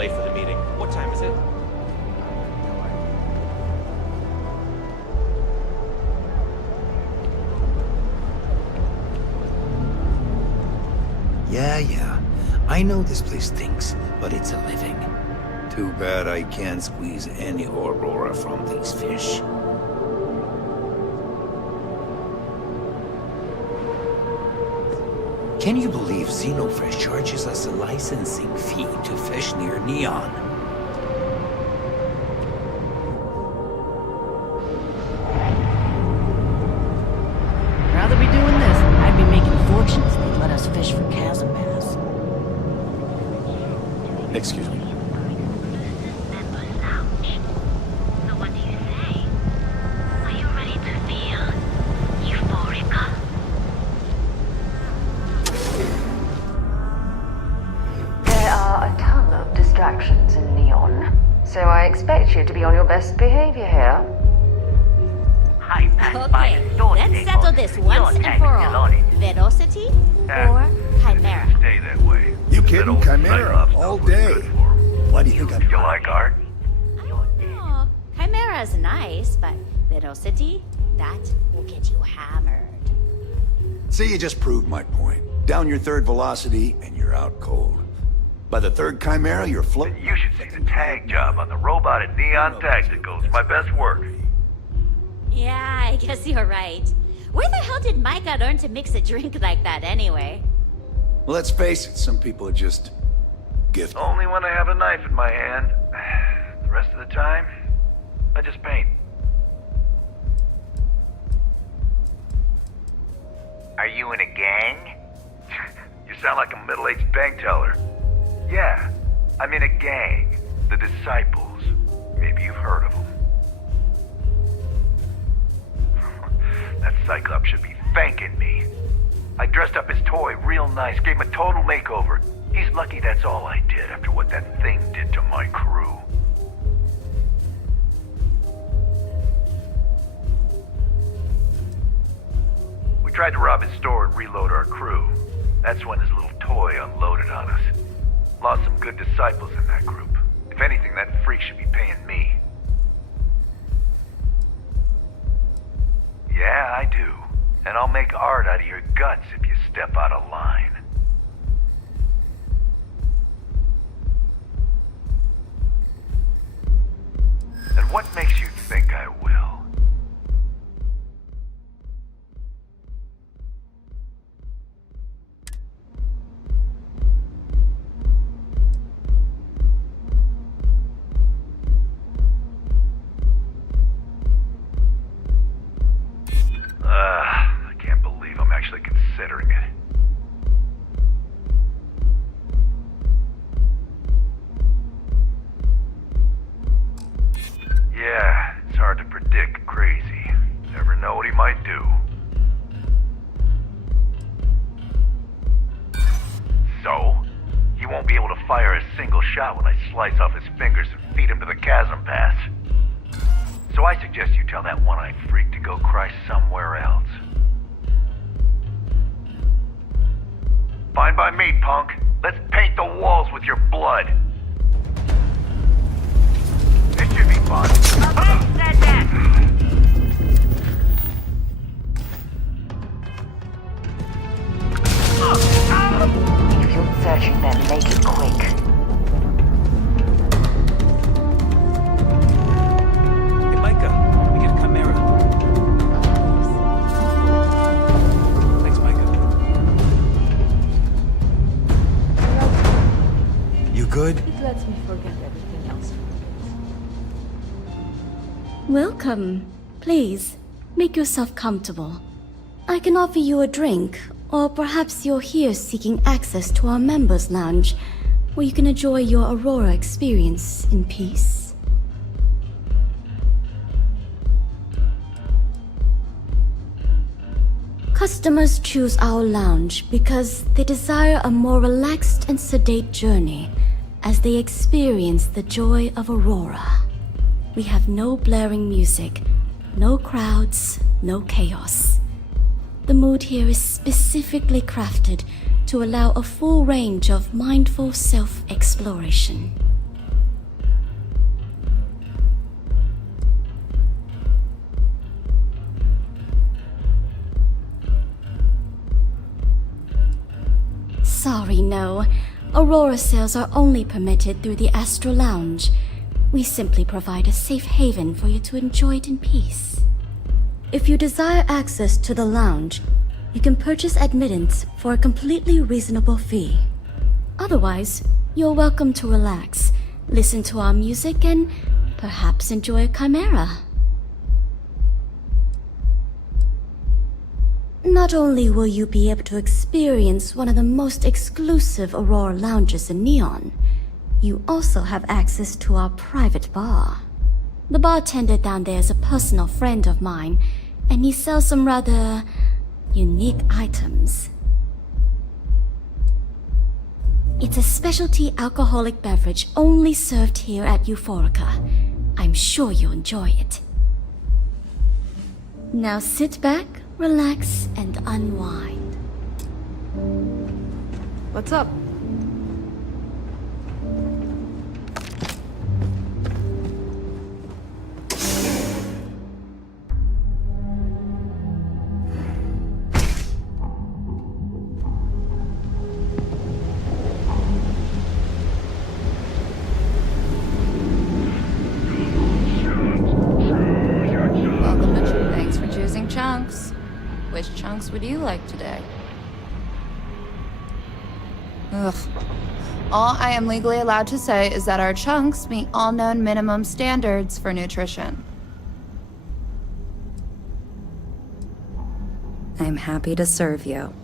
late for the meeting. What time is it? Yeah. I know this place stinks, but it's a living. Too bad I can't squeeze any Aurora from these fish. Can you believe Xenofresh charges us a licensing fee to fish near Neon? Rather be doing this. I'd be making fortunes if they'd let us fish for chasm bass. Excuse me. So what do you say? Are you ready to feel euphorica? There are a ton of distractions in Neon, so I expect you to be on your best behavior here. Okay, let's settle this once and for all. Velocity or Chimera? Stay that way. You kidding? Chimera all day. Why do you think I'm... You like art? I don't know. Chimera's nice, but Velocity, that will get you hammered. See, you just proved my point. Down your third velocity, and you're out cold. By the third Chimera, you're floating... You should see the tag job on the robot at Neon Tacticals. My best work. Yeah, I guess you're right. Where the hell did Micah learn to mix a drink like that anyway? Well, let's face it, some people are just... gifted. Only when I have a knife in my hand. The rest of the time, I just paint. Are you in a gang? You sound like a middle-aged bank teller. Yeah, I'm in a gang. The Disciples. Maybe you've heard of them. That Cyclops should be thanking me. I dressed up his toy real nice, gave him a total makeover. He's lucky that's all I did after what that thing did to my crew. We tried to rob his store and reload our crew. That's when his little toy unloaded on us. Lost some good disciples in that group. If anything, that freak should be paying me. Yeah, I do. And I'll make art out of your guts if you step out of line. And what makes you think I will? I can't believe I'm actually considering it. Yeah, it's hard to predict Crazy. Never know what he might do. So? He won't be able to fire a single shot when I slice off his fingers and feed him to the chasm pass. So I suggest you tell that one-eyed freak to go cry somewhere else. Fine by me, punk. Let's paint the walls with your blood. This should be fun. Okay, said that. If you're searching, then make it quick. Hey, Micah, we get a Chimera. Thanks, Micah. You good? It lets me forget everything else. Welcome. Please, make yourself comfortable. I can offer you a drink, or perhaps you're here seeking access to our members' lounge, where you can enjoy your Aurora experience in peace. Customers choose our lounge because they desire a more relaxed and sedate journey as they experience the joy of Aurora. We have no blaring music, no crowds, no chaos. The mood here is specifically crafted to allow a full range of mindful self-exploration. sorry, no. Aurora sales are only permitted through the Astral Lounge. We simply provide a safe haven for you to enjoy it in peace. If you desire access to the lounge, you can purchase admittance for a completely reasonable fee. Otherwise, you're welcome to relax, listen to our music, and perhaps enjoy a chimera. Not only will you be able to experience one of the most exclusive Aurora lounges in Neon, you also have access to our private bar. The bartender down there is a personal friend of mine, and he sells some rather unique items. It's a specialty alcoholic beverage only served here at Euphorica. I'm sure you'll enjoy it. Now sit back, relax, and unwind. What's up? Thanks for choosing Chunks. Which chunks would you like today? Ugh. All I am legally allowed to say is that our chunks meet all known minimum standards for nutrition. I'm happy to serve you.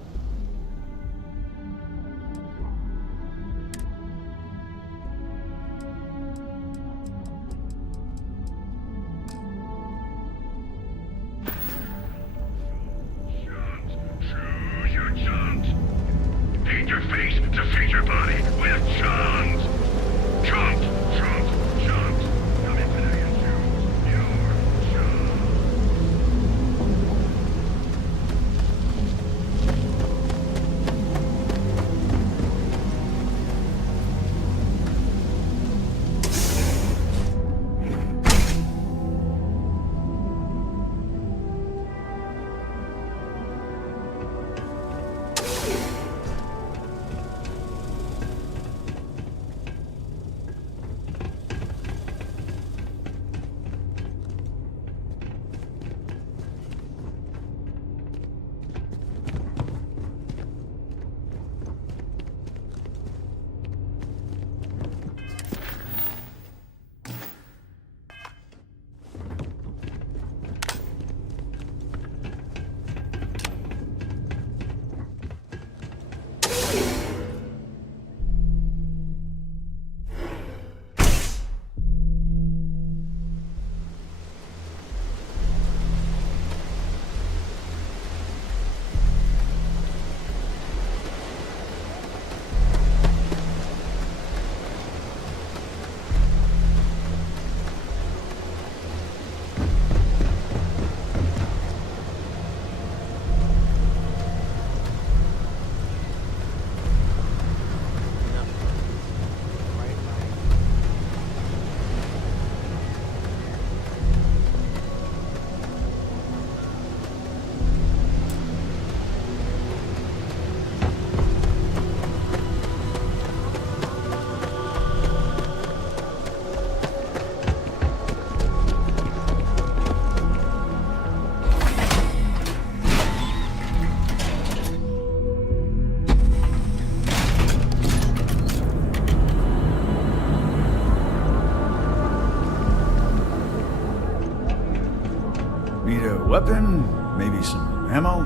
Weapon? Maybe some ammo?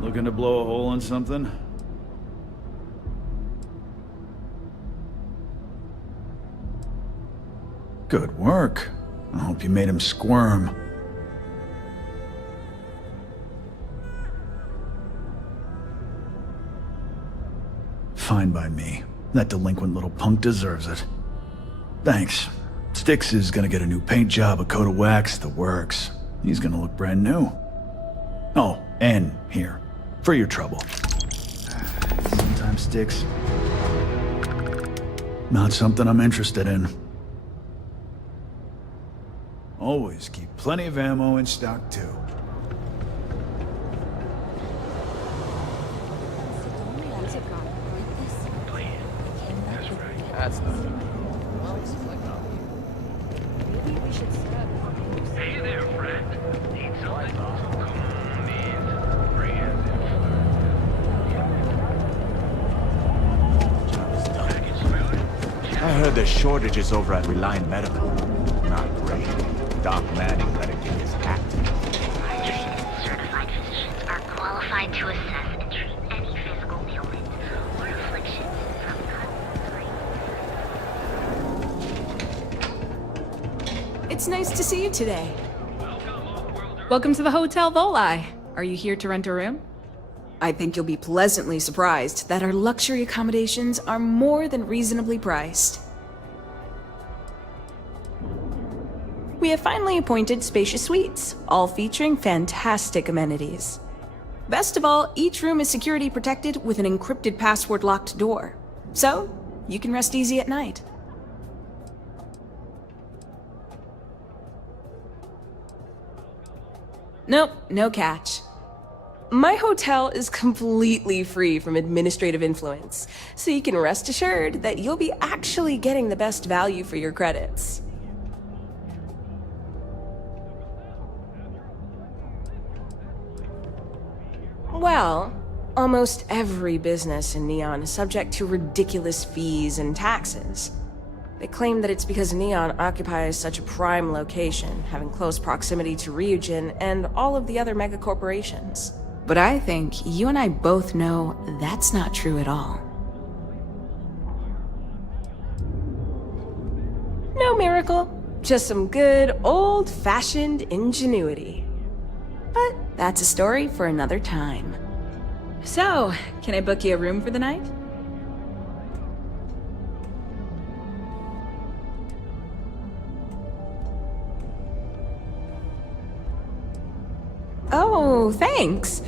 Looking to blow a hole in something? Good work. I hope you made him squirm. Fine by me. That delinquent little punk deserves it. Thanks. Styx is gonna get a new paint job, a coat of wax, the works. He's gonna look brand new. Oh, and here, for your trouble. Sometimes Styx... not something I'm interested in. Always keep plenty of ammo in stock, too. heard there's shortages over at Reliant Medical. Not great. Doc Manning gotta get his act. Trained, certified physicians are qualified to assess and treat any physical ailment or affliction from It's nice to see you today. Welcome to the Hotel Volai. Are you here to rent a room? I think you'll be pleasantly surprised that our luxury accommodations are more than reasonably priced. We have finally appointed spacious suites, all featuring fantastic amenities. Best of all, each room is security protected with an encrypted password-locked door. So, you can rest easy at night. Nope, no catch. My hotel is completely free from administrative influence, so you can rest assured that you'll be actually getting the best value for your credits. Well, almost every business in Neon is subject to ridiculous fees and taxes. They claim that it's because Neon occupies such a prime location, having close proximity to Ryujin and all of the other megacorporations. But I think you and I both know that's not true at all. No miracle, just some good old-fashioned ingenuity. But that's a story for another time. So, can I book you a room for the night? Oh, thanks.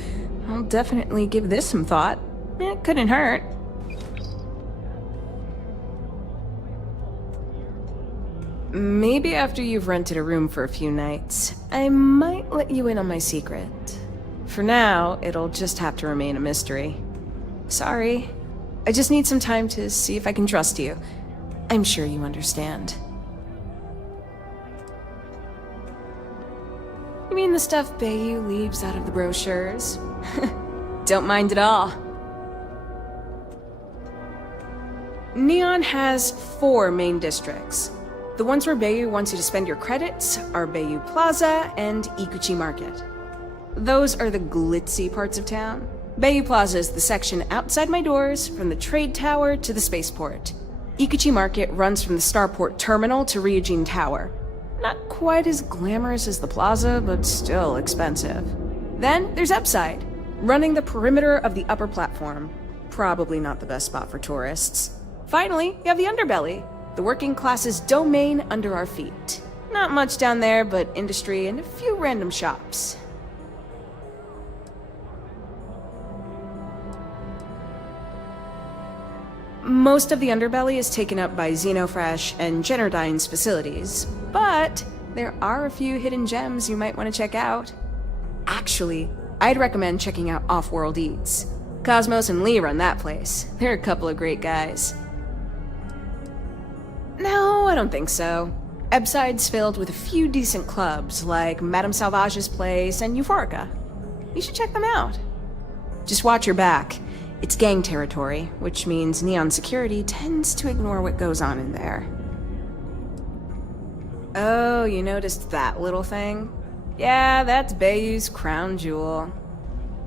I'll definitely give this some thought. It couldn't hurt. Maybe after you've rented a room for a few nights, I might let you in on my secret. For now, it'll just have to remain a mystery. Sorry. I just need some time to see if I can trust you. I'm sure you understand. You mean the stuff Bayu leaves out of the brochures? Don't mind at all. Neon has 4 main districts. The ones where Bayu wants you to spend your credits are Bayu Plaza and Ikuchi Market. Those are the glitzy parts of town. Bayu Plaza is the section outside my doors, from the trade tower to the spaceport. Ikuchi Market runs from the Starport terminal to Ryujin Tower. Not quite as glamorous as the plaza, but still expensive. Then there's Upside, running the perimeter of the upper platform. Probably not the best spot for tourists. Finally, you have the Underbelly, the working class's domain under our feet. Not much down there, but industry and a few random shops. Most of the underbelly is taken up by Xenofresh and Generdyne's facilities, but there are a few hidden gems you might want to check out. Actually, I'd recommend checking out Off-World Eats. Cosmos and Lee run that place. They're a couple of great guys. No, I don't think so. Ebside's filled with a few decent clubs, like Madame Salvage's place and Euphorica. You should check them out. Just watch your back. It's gang territory, which means Neon security tends to ignore what goes on in there. Oh, you noticed that little thing? Yeah, that's Bayu's crown jewel.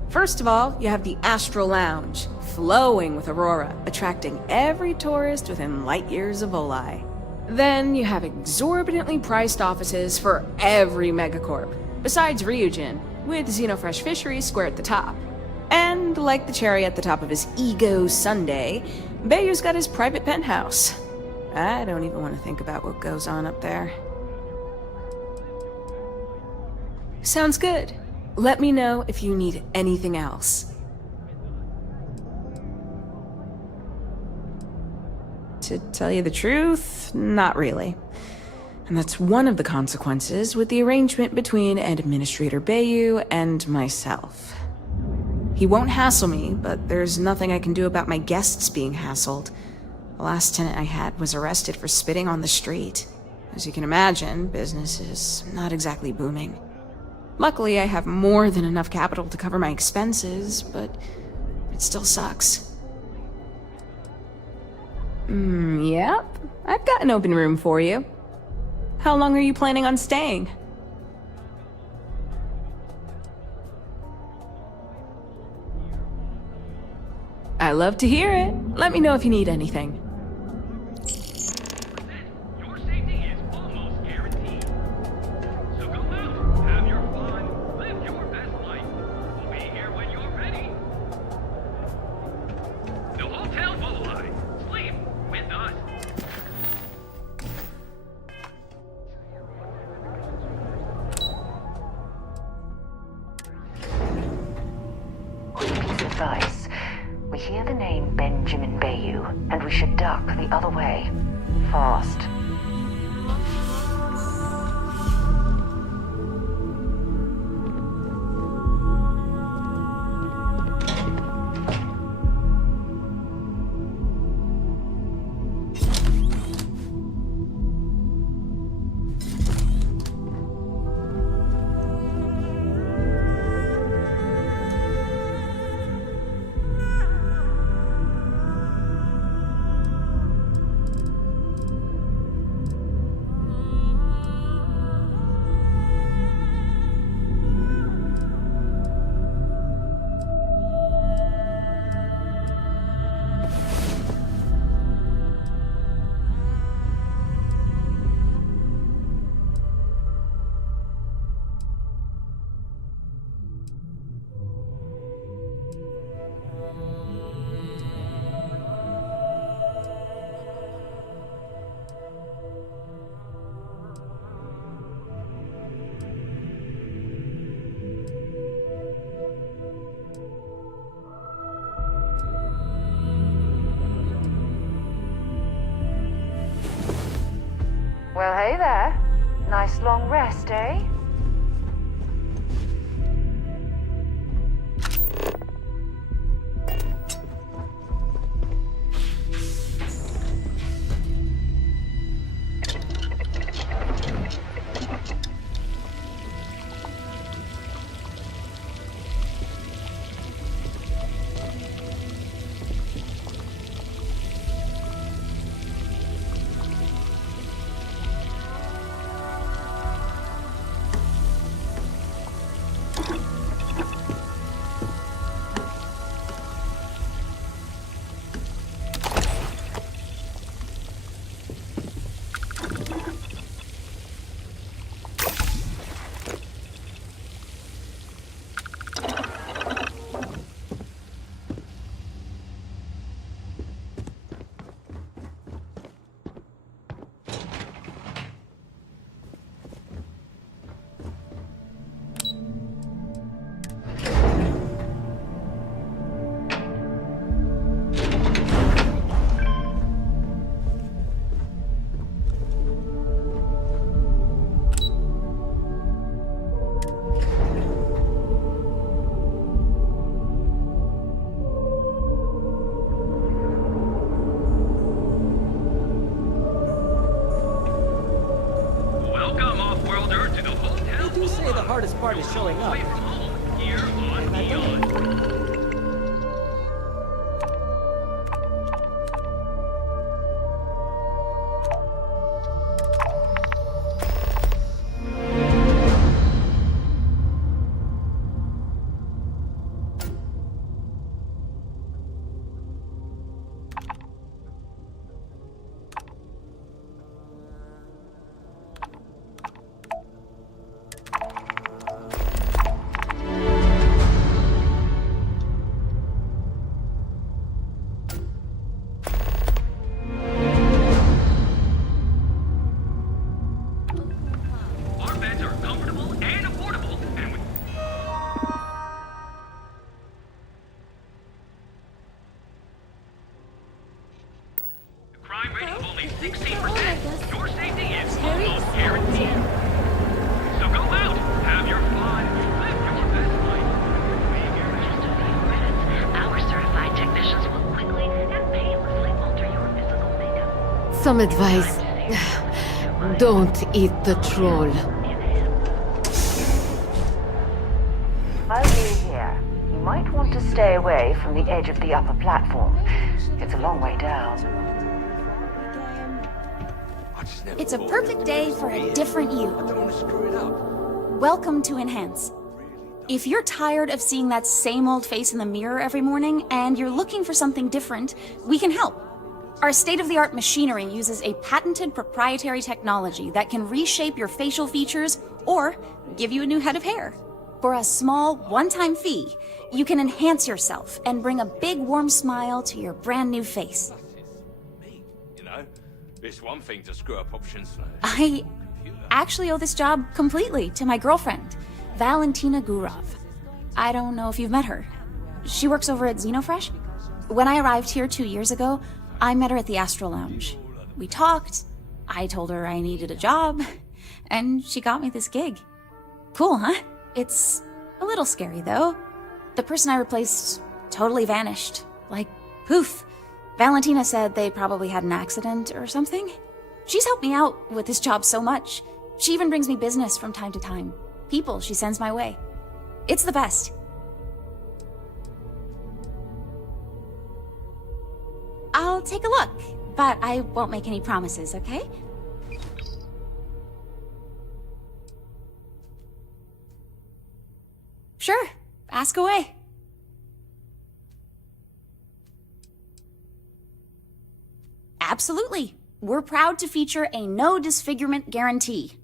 First of all, you have the Astral Lounge, flowing with Aurora, attracting every tourist within light years of Volai. Then you have exorbitantly priced offices for every megacorp, besides Ryujin, with Xenofresh Fisheries square at the top. And like the cherry at the top of his ego sundae, Bayu's got his private penthouse. I don't even want to think about what goes on up there. Sounds good. Let me know if you need anything else. To tell you the truth, not really. And that's one of the consequences with the arrangement between Administrator Bayu and myself. He won't hassle me, but there's nothing I can do about my guests being hassled. The last tenant I had was arrested for spitting on the street. As you can imagine, business is not exactly booming. Luckily, I have more than enough capital to cover my expenses, but it still sucks. Yep. I've got an open room for you. How long are you planning on staying? I love to hear it. Let me know if you need anything. Your safety is almost guaranteed. So go out, have your fun, live your best life. We'll be here when you're ready. The Hotel Boulevard. Sleep with us. Quick piece of advice. We hear the name Benjamin Bayou, and we should duck the other way. Fast. Well, hey there. Nice long rest, eh? The hardest part is showing up. Here on Neon. Some advice. Don't eat the troll. I'll leave here. You might want to stay away from the edge of the upper platform. It's a long way down. It's a perfect day for a different you. Welcome to Enhance. If you're tired of seeing that same old face in the mirror every morning and you're looking for something different, we can help. Our state-of-the-art machinery uses a patented proprietary technology that can reshape your facial features or give you a new head of hair. For a small, one-time fee, you can enhance yourself and bring a big, warm smile to your brand new face. You know, it's one thing to screw up options. I actually owe this job completely to my girlfriend, Valentina Gurov. I don't know if you've met her. She works over at Xenofresh. When I arrived here 2 years ago, I met her at the Astro Lounge. We talked, I told her I needed a job, and she got me this gig. Cool, huh? It's a little scary, though. The person I replaced totally vanished. Like, poof. Valentina said they probably had an accident or something. She's helped me out with this job so much. She even brings me business from time to time. People she sends my way. It's the best. I'll take a look, but I won't make any promises, okay? Sure, ask away. Absolutely. We're proud to feature a no disfigurement guarantee.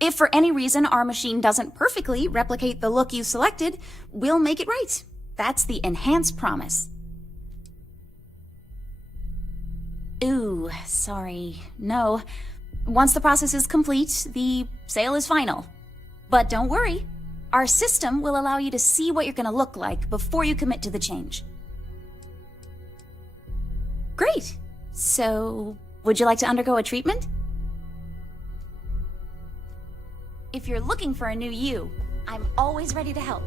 If for any reason our machine doesn't perfectly replicate the look you selected, we'll make it right. That's the Enhance Promise. Ooh, sorry. No. Once the process is complete, the sale is final. But don't worry. Our system will allow you to see what you're going to look like before you commit to the change. Great. So, would you like to undergo a treatment? If you're looking for a new you, I'm always ready to help.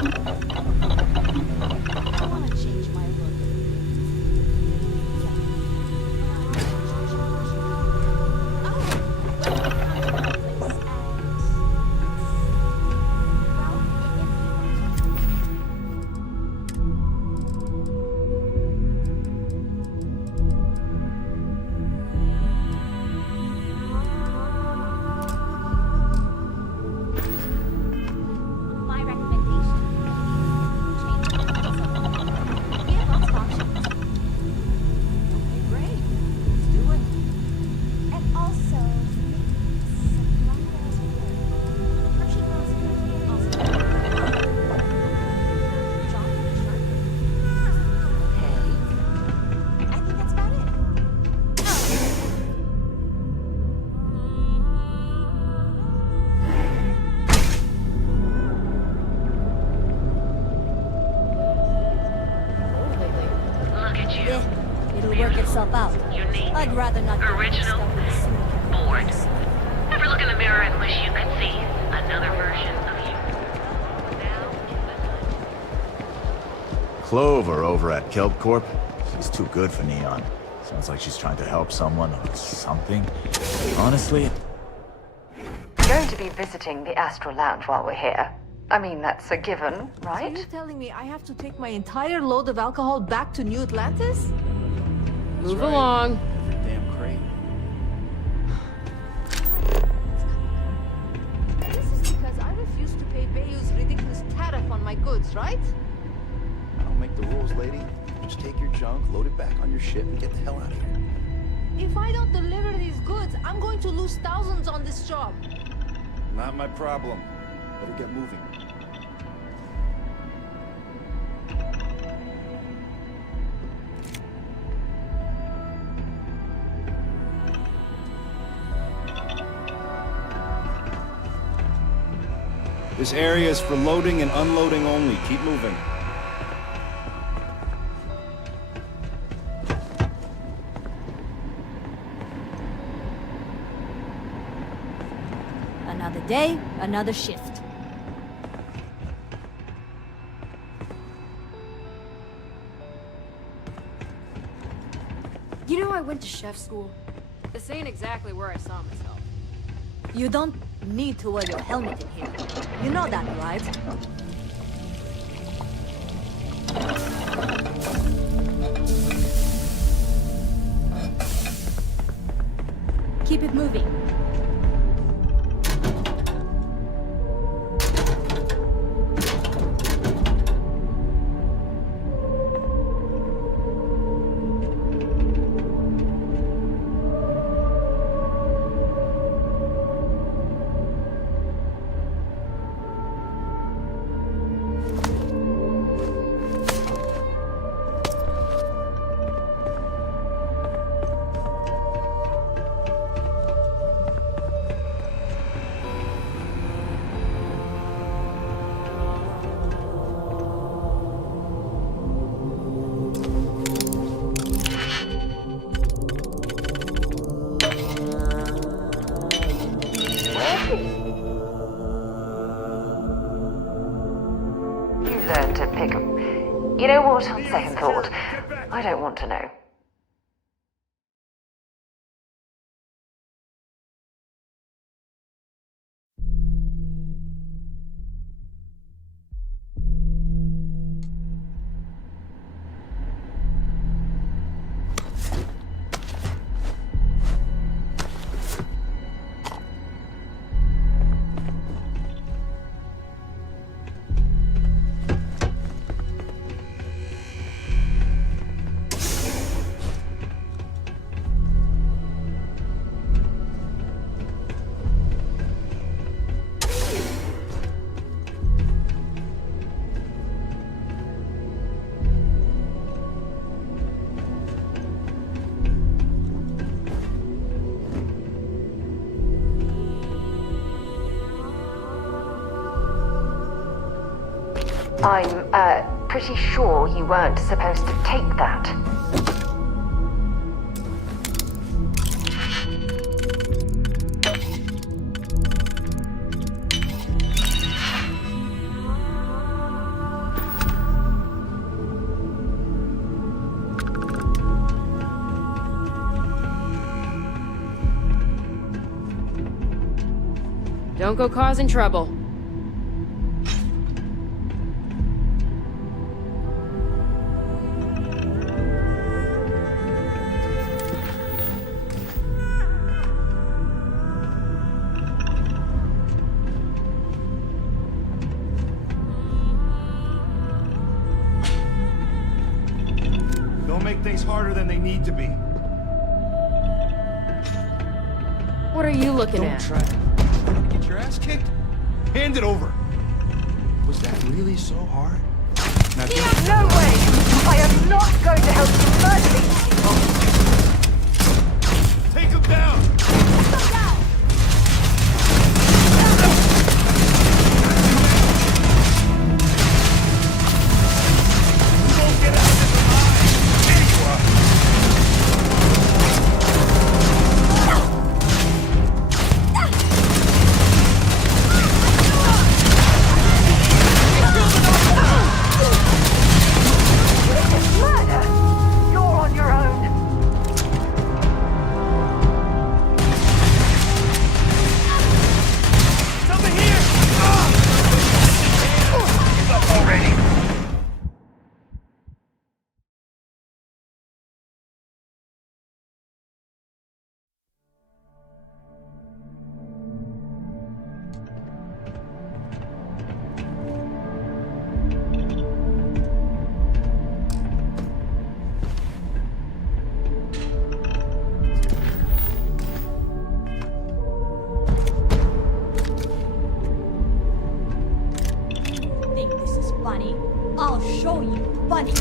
I want to change my look. Out. I'd rather not original board. Ever look in the mirror and wish you could see another version of you? Clover over at Kelp Corp. She's too good for Neon. Sounds like she's trying to help someone or something. Honestly... We're going to be visiting the Astro Lounge while we're here. I mean, that's a given, right? So you're telling me I have to take my entire load of alcohol back to New Atlantis? Move along. Damn crate. This is because I refuse to pay Bayou's ridiculous tariff on my goods, right? I don't make the rules, lady. Just take your junk, load it back on your ship, and get the hell out of here. If I don't deliver these goods, I'm going to lose thousands on this job. Not my problem. Better get moving. This area is for loading and unloading only. Keep moving. Another day, another shift. You know, I went to chef school. This ain't exactly where I saw myself. You don't need to wear your helmet in here. You know that, right? Keep it moving. You've learned to pick up. You know what, on second thought, I don't want to know. I'm, pretty sure you weren't supposed to take that. Don't go causing trouble. Don't make things harder than they need to be. What are you looking at? Don't try. Get your ass kicked? Hand it over. Was that really so hard? Now No way! I am not going to help you murder these people! take him down! You won't get out of this alive! There you are! Murder! You're on your own! Something here! Give up already! Think this is funny? I'll show you funny.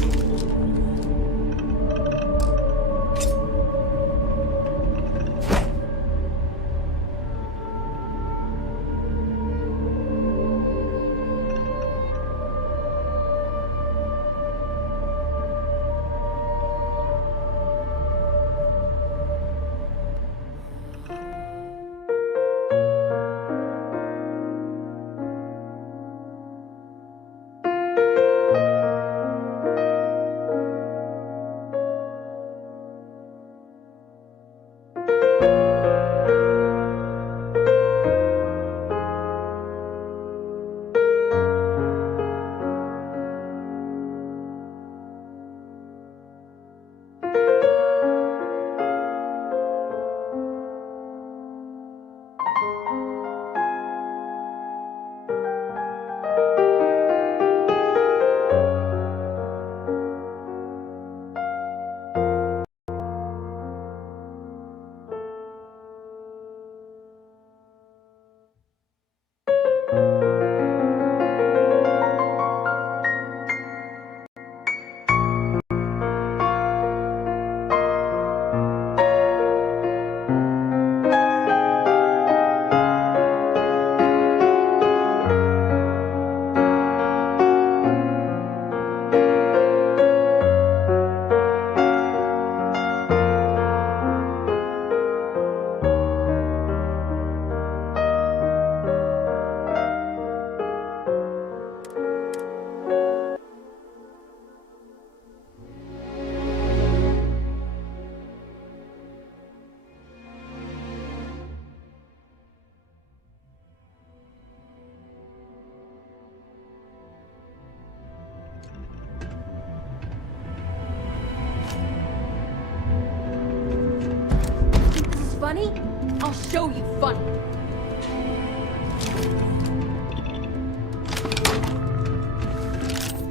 I'll show you fun.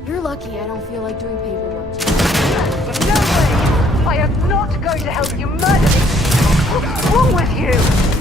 You're lucky I don't feel like doing paperwork. No way! I am not going to help you murder me! What's wrong with you?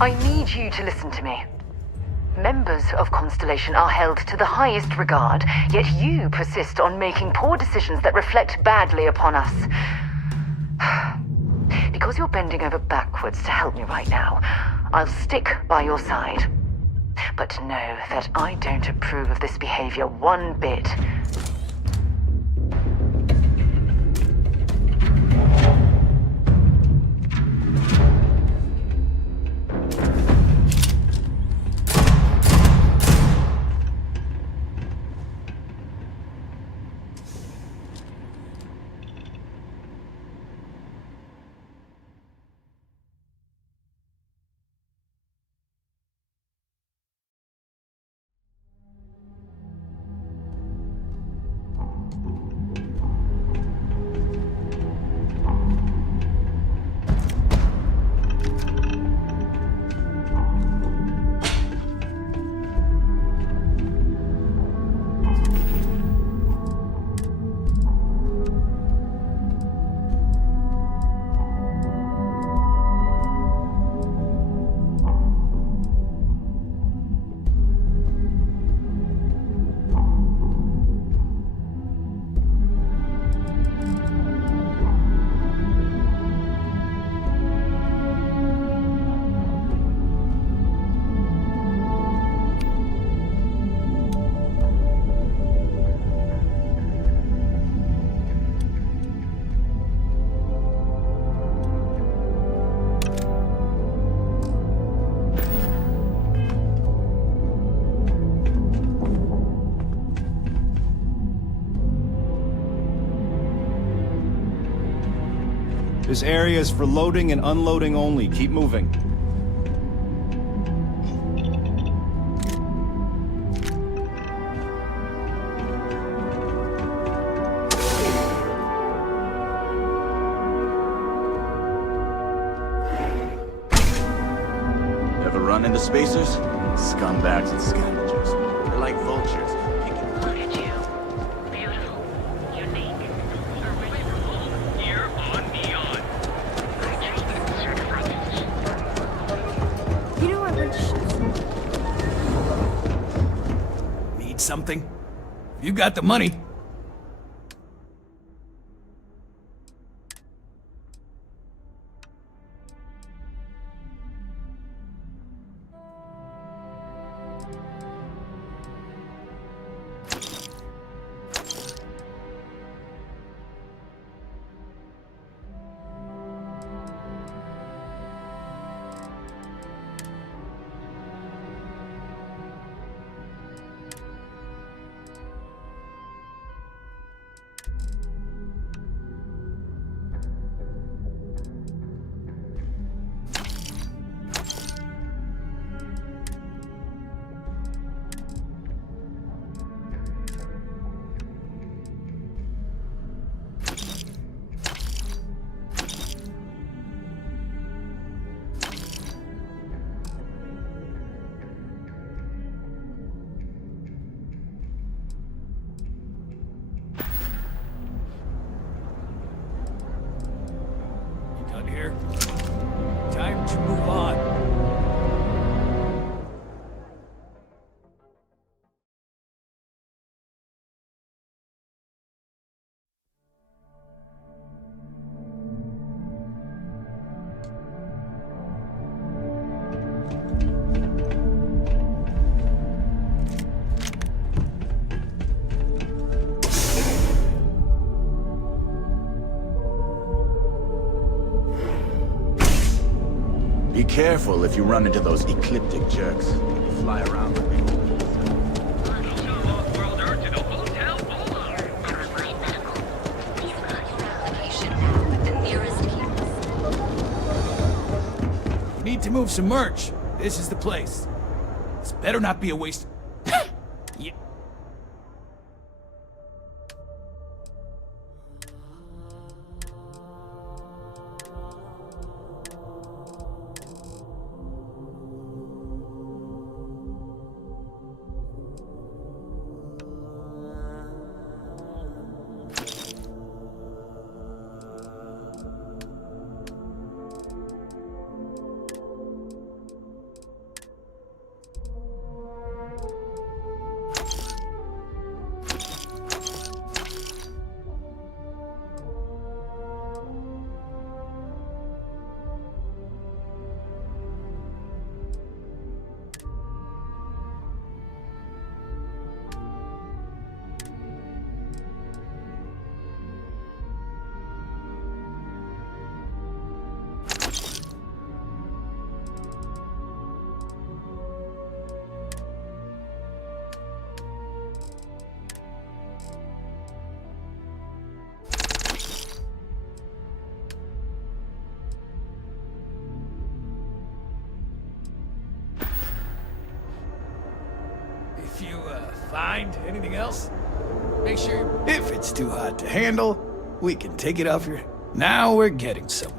I need you to listen to me. Members of Constellation are held to the highest regard, yet you persist on making poor decisions that reflect badly upon us. Because you're bending over backwards to help me right now, I'll stick by your side. But know that I don't approve of this behavior one bit. This area is for loading and unloading only. Keep moving. Ever run into spacers? Scumbags and scavengers. They're like vultures. Look at you. Beautiful. Unique. Here on Neon. Certified physician. You know, I went to Need something? You got the money. move on. Be careful if you run into those ecliptic jerks. They fly around with me. Need to move some merch. This is the place. This better not be a waste. Yeah. If you, find anything else, make sure... If it's too hot to handle, we can take it off your... Now we're getting somewhere.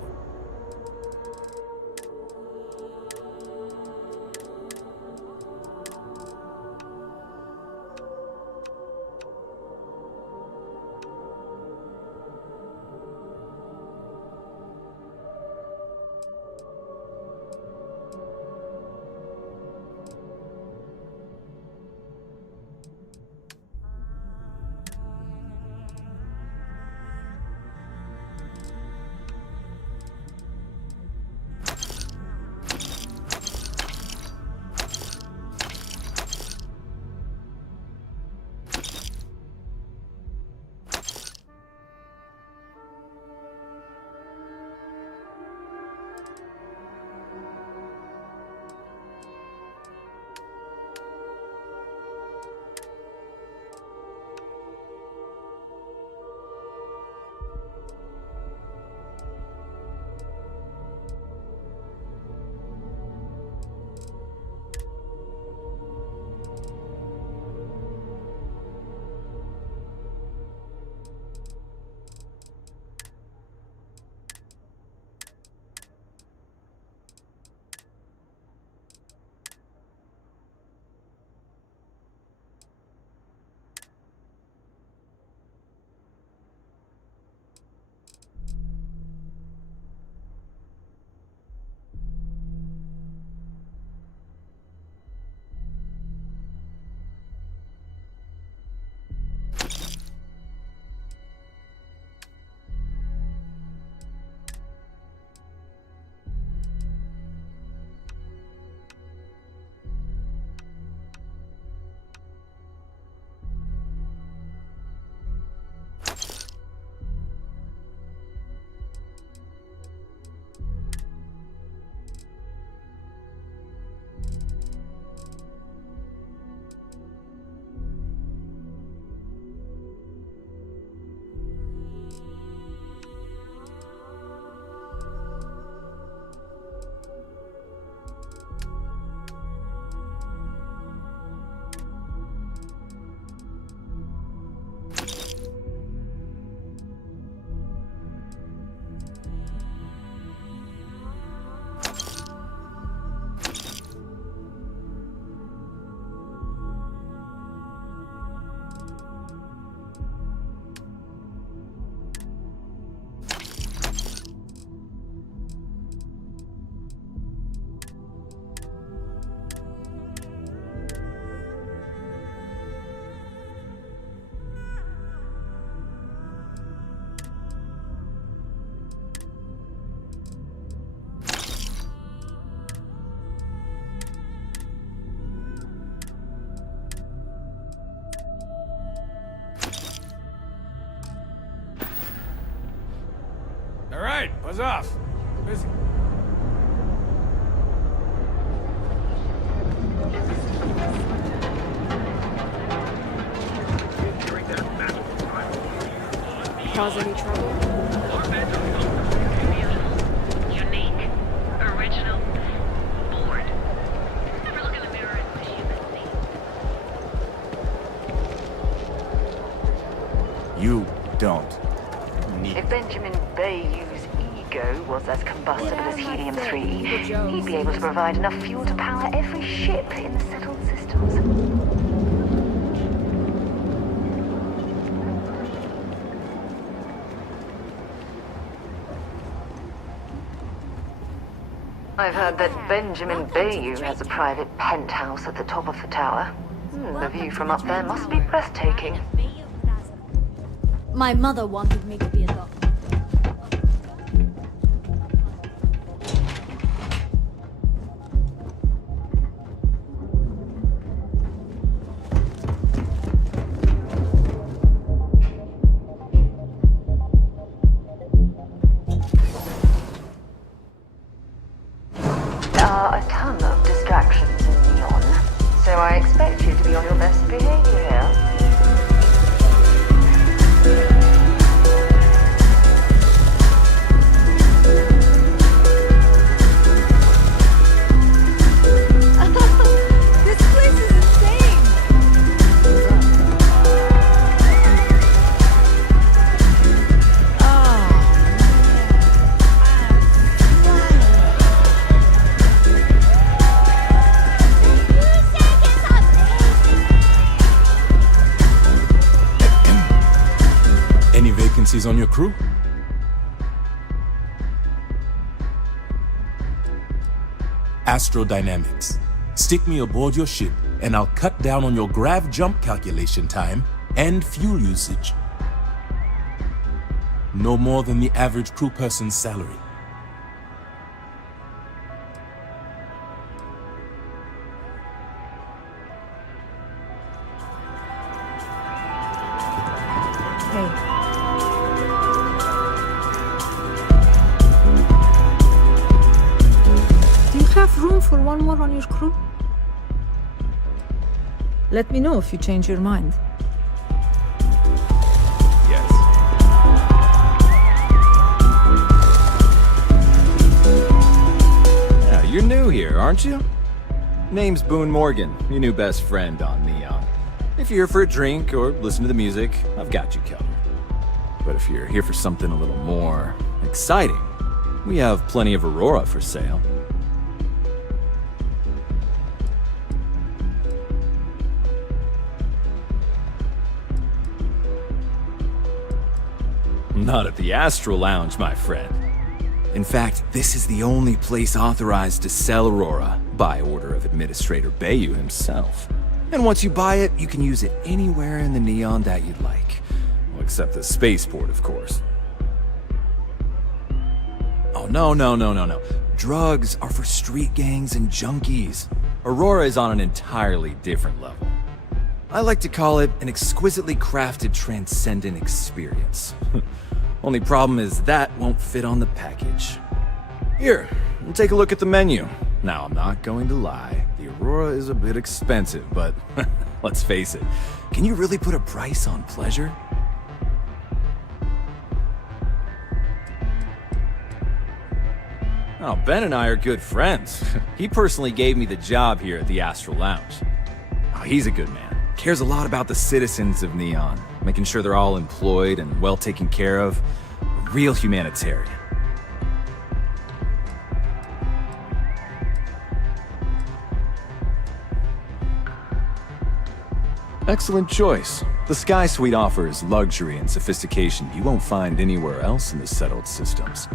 Buzz off. Busy. Cause any trouble? Unique. Original. Bored. Never look in the mirror and wish you could see. You don't need... If Benjamin Bayou's ego was as combustible as helium-3, he'd be able to provide enough fuel to power every ship in the settled systems. I've heard that Benjamin Bayou has a private penthouse at the top of the tower. The view from up there must be breathtaking. My mother wanted me to be a doctor. There are a ton of distractions in Neon, so I expect you to be on your best behavior here. This place is insane! Any vacancies on your crew? Astrodynamics. Stick me aboard your ship, and I'll cut down on your grav jump calculation time and fuel usage. No more than the average crew person's salary. Do you have room for one more on your crew? Let me know if you change your mind. Yes. Yeah, you're new here, aren't you? Name's Boone Morgan, your new best friend on Neon. If you're here for a drink or listen to the music, I've got you covered. But if you're here for something a little more exciting, we have plenty of Aurora for sale. Not at the Astro Lounge, my friend. In fact, this is the only place authorized to sell Aurora by order of Administrator Bayou himself. And once you buy it, you can use it anywhere in the Neon that you'd like. Well, except the spaceport, of course. Oh, no. Drugs are for street gangs and junkies. Aurora is on an entirely different level. I like to call it an exquisitely crafted transcendent experience. Only problem is that won't fit on the package. Here, take a look at the menu. Now, I'm not going to lie, the Aurora is a bit expensive, but let's face it, can you really put a price on pleasure? Oh, Ben and I are good friends. He personally gave me the job here at the Astral Lounge. Oh, he's a good man. Cares a lot about the citizens of Neon, making sure they're all employed and well taken care of. A real humanitarian. Excellent choice. The Sky Suite offers luxury and sophistication you won't find anywhere else in the settled systems.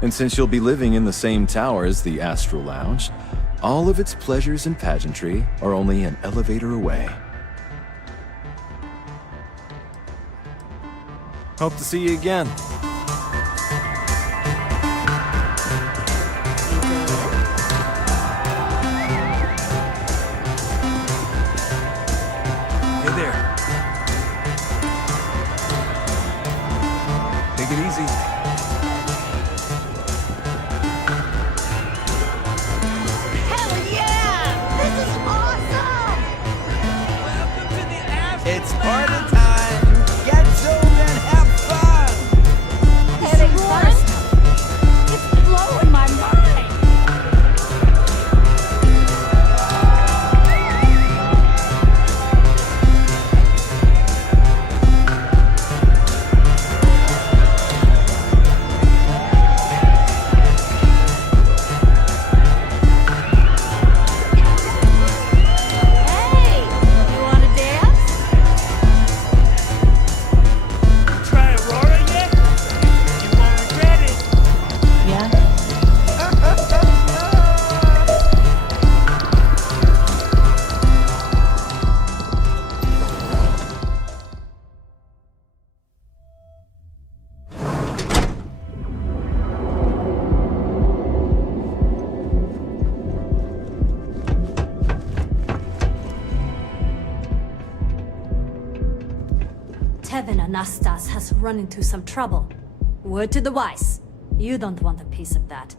And since you'll be living in the same tower as the Astral Lounge, all of its pleasures and pageantry are only an elevator away. Hope to see you again. Hey there. Take it easy. heaven Anastas has run into some trouble. Word to the wise. You don't want a piece of that.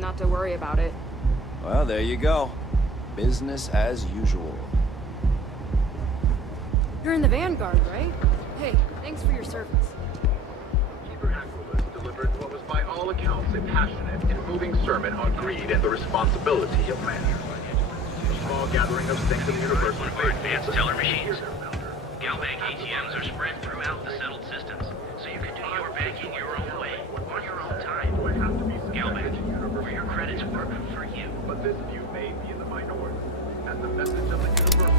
Not to worry about it. Well, there you go. Business as usual. You're in the Vanguard, right? Hey, thanks for your service. Keeper Aquilus delivered what was by all accounts a passionate and moving sermon on greed and the responsibility of man. A small gathering of saints of the universal faith. Advanced teller machines. Galbank ATMs are spread throughout the settled systems, so you can do your banking your own way, on your own time. Galbank, where your credits work for you. But this view may be in the minority, as the message of the universal.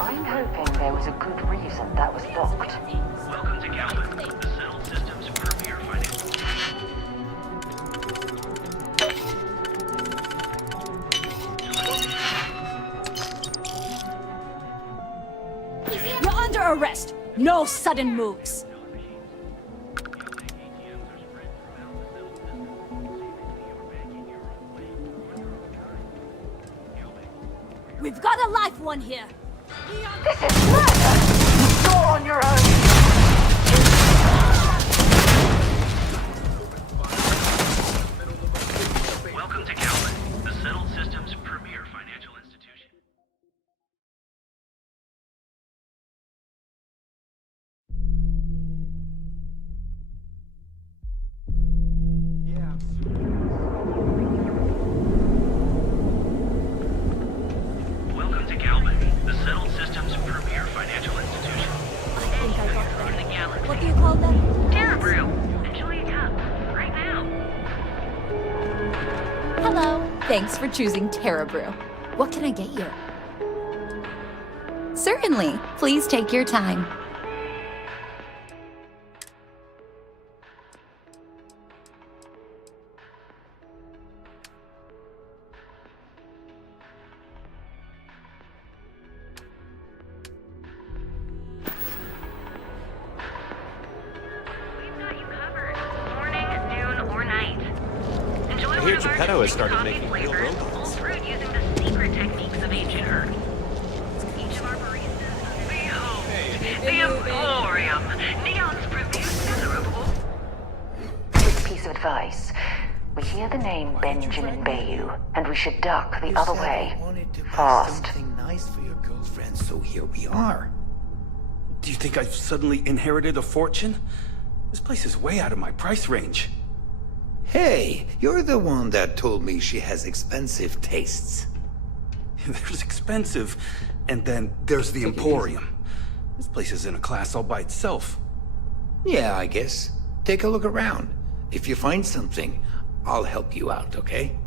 I'm hoping there was a good reason that was blocked. Welcome to Galbank, the settled systems premier financial. You're under arrest. No sudden moves. We've got a live one here. This is murder! You're on your own! Welcome to Galbank, the settled systems premier financial institution. Welcome to Galbank, the settled systems premier financial institution. I think I got that. What do you call them? TerraBrew. Enjoy a cup. Right now. Hello. Thanks for choosing TerraBrew. What can I get you? Certainly. Please take your time. I hear Geppetto has started making real robots. Brewed using the secret techniques of ancient Earth. Each of our baristas. Behold, the Emporium. Neon's produced miserable. Quick piece of advice. We hear the name Benjamin Bayou, and we should duck the other way. Fast. Something nice for your girlfriend, so here we are. Do you think I've suddenly inherited a fortune? This place is way out of my price range. Hey, you're the one that told me she has expensive tastes. There's expensive, and then there's the Emporium. This place is in a class all by itself. Yeah, I guess. Take a look around. If you find something, I'll help you out, okay?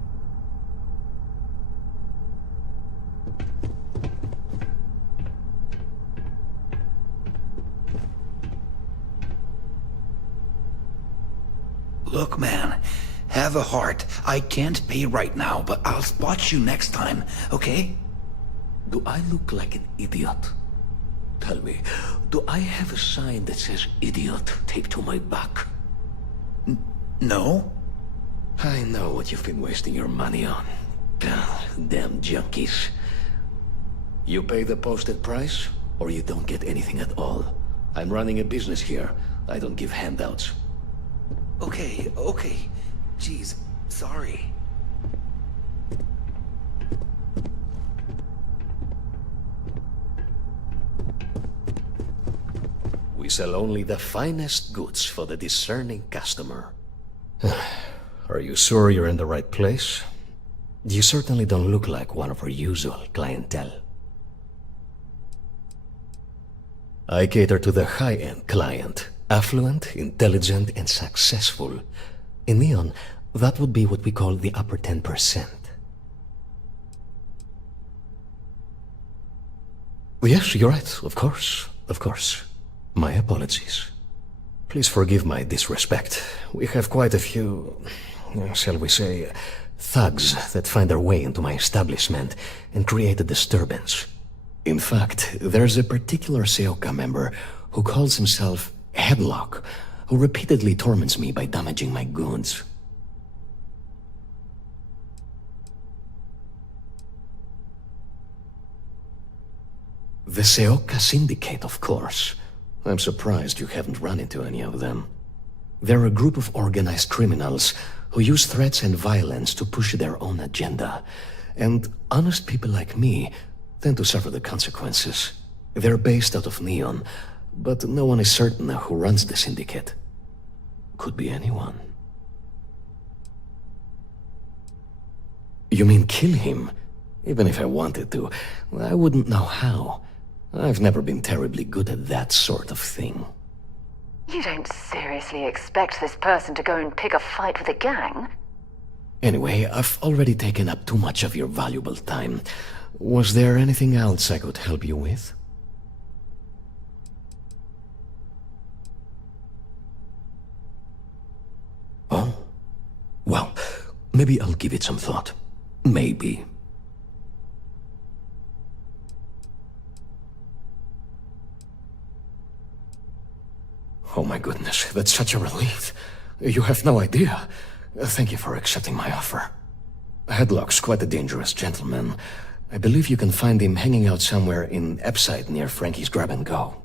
Look, man, have a heart. I can't pay right now, but I'll spot you next time, okay? Do I look like an idiot? Tell me, do I have a sign that says idiot taped to my back? No? I know what you've been wasting your money on. Damn junkies. You pay the posted price, or you don't get anything at all. I'm running a business here. I don't give handouts. Okay. Jeez, sorry. We sell only the finest goods for the discerning customer. Are you sure you're in the right place? You certainly don't look like one of our usual clientele. I cater to the high-end client. Affluent, intelligent, and successful. In Neon, that would be what we call the upper 10%. Yes, you're right. Of course. Of course. My apologies. Please forgive my disrespect. We have quite a few, shall we say, thugs that find their way into my establishment and create a disturbance. In fact, there's a particular Seoka member who calls himself Headlock, who repeatedly torments me by damaging my goods. The Seoka Syndicate, of course. I'm surprised you haven't run into any of them. They're a group of organized criminals who use threats and violence to push their own agenda. And honest people like me tend to suffer the consequences. They're based out of Neon, but no one is certain who runs the syndicate. Could be anyone. You mean kill him? Even if I wanted to, I wouldn't know how. I've never been terribly good at that sort of thing. You don't seriously expect this person to go and pick a fight with a gang? Anyway, I've already taken up too much of your valuable time. Was there anything else I could help you with? Oh? Well, maybe I'll give it some thought. Maybe. Oh my goodness, that's such a relief. You have no idea. Thank you for accepting my offer. Headlock's quite a dangerous gentleman. I believe you can find him hanging out somewhere in Epside near Frankie's Grab and Go.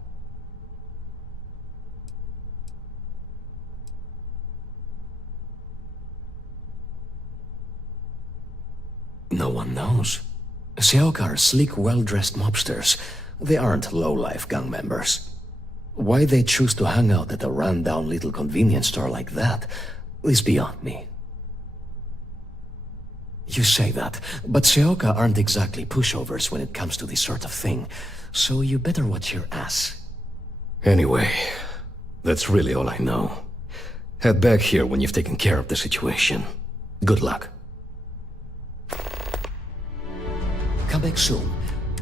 No one knows. Seoka are sleek, well-dressed mobsters. They aren't low-life gang members. Why they choose to hang out at a run-down little convenience store like that is beyond me. You say that, but Seoka aren't exactly pushovers when it comes to this sort of thing, so you better watch your ass. Anyway, that's really all I know. Head back here when you've taken care of the situation. Good luck. Come back soon.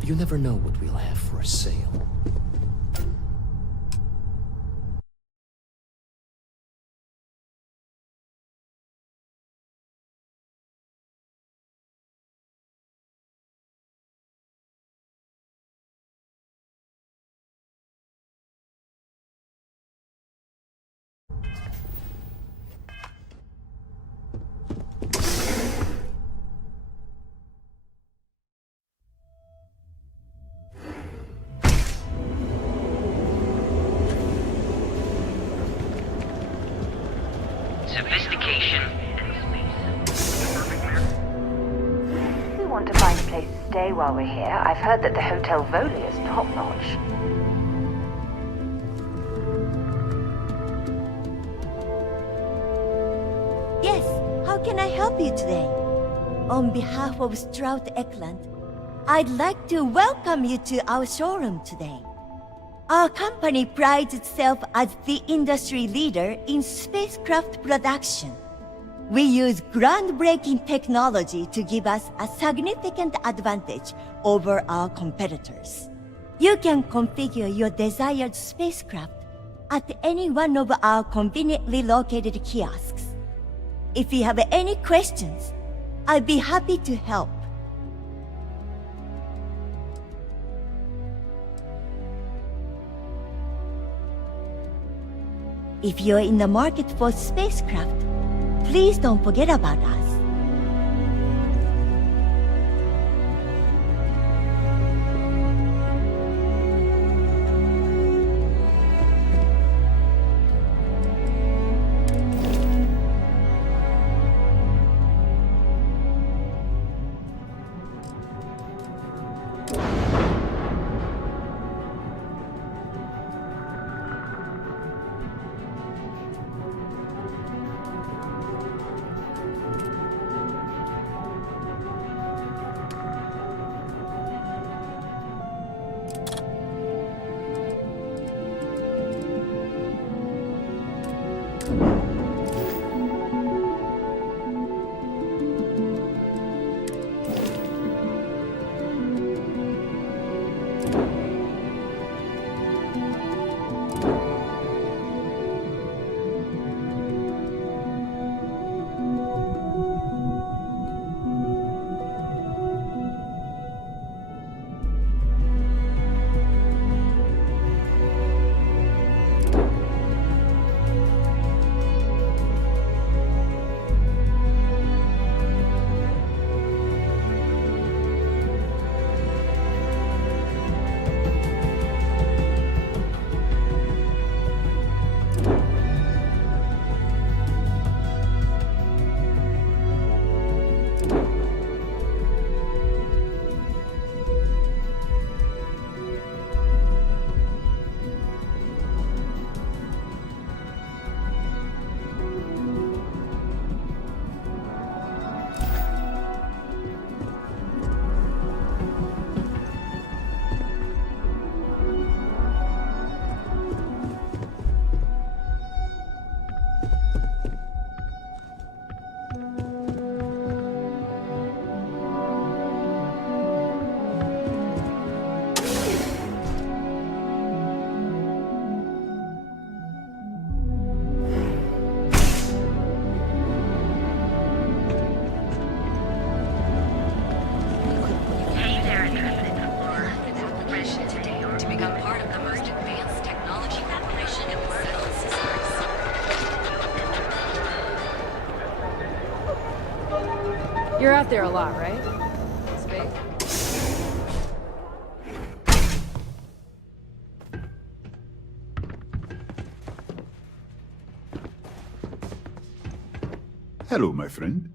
You never know what we'll have for sale. Sophistication. We want to find a place to stay while we're here. I've heard that the Hotel Voli is top-notch. Yes, how can I help you today? On behalf of Strout Eklund, I'd like to welcome you to our showroom today. Our company prides itself as the industry leader in spacecraft production. We use groundbreaking technology to give us a significant advantage over our competitors. You can configure your desired spacecraft at any one of our conveniently located kiosks. If you have any questions, I'd be happy to help. If you're in the market for spacecraft, please don't forget about us. You're out there a lot, right? Space? Hello, my friend.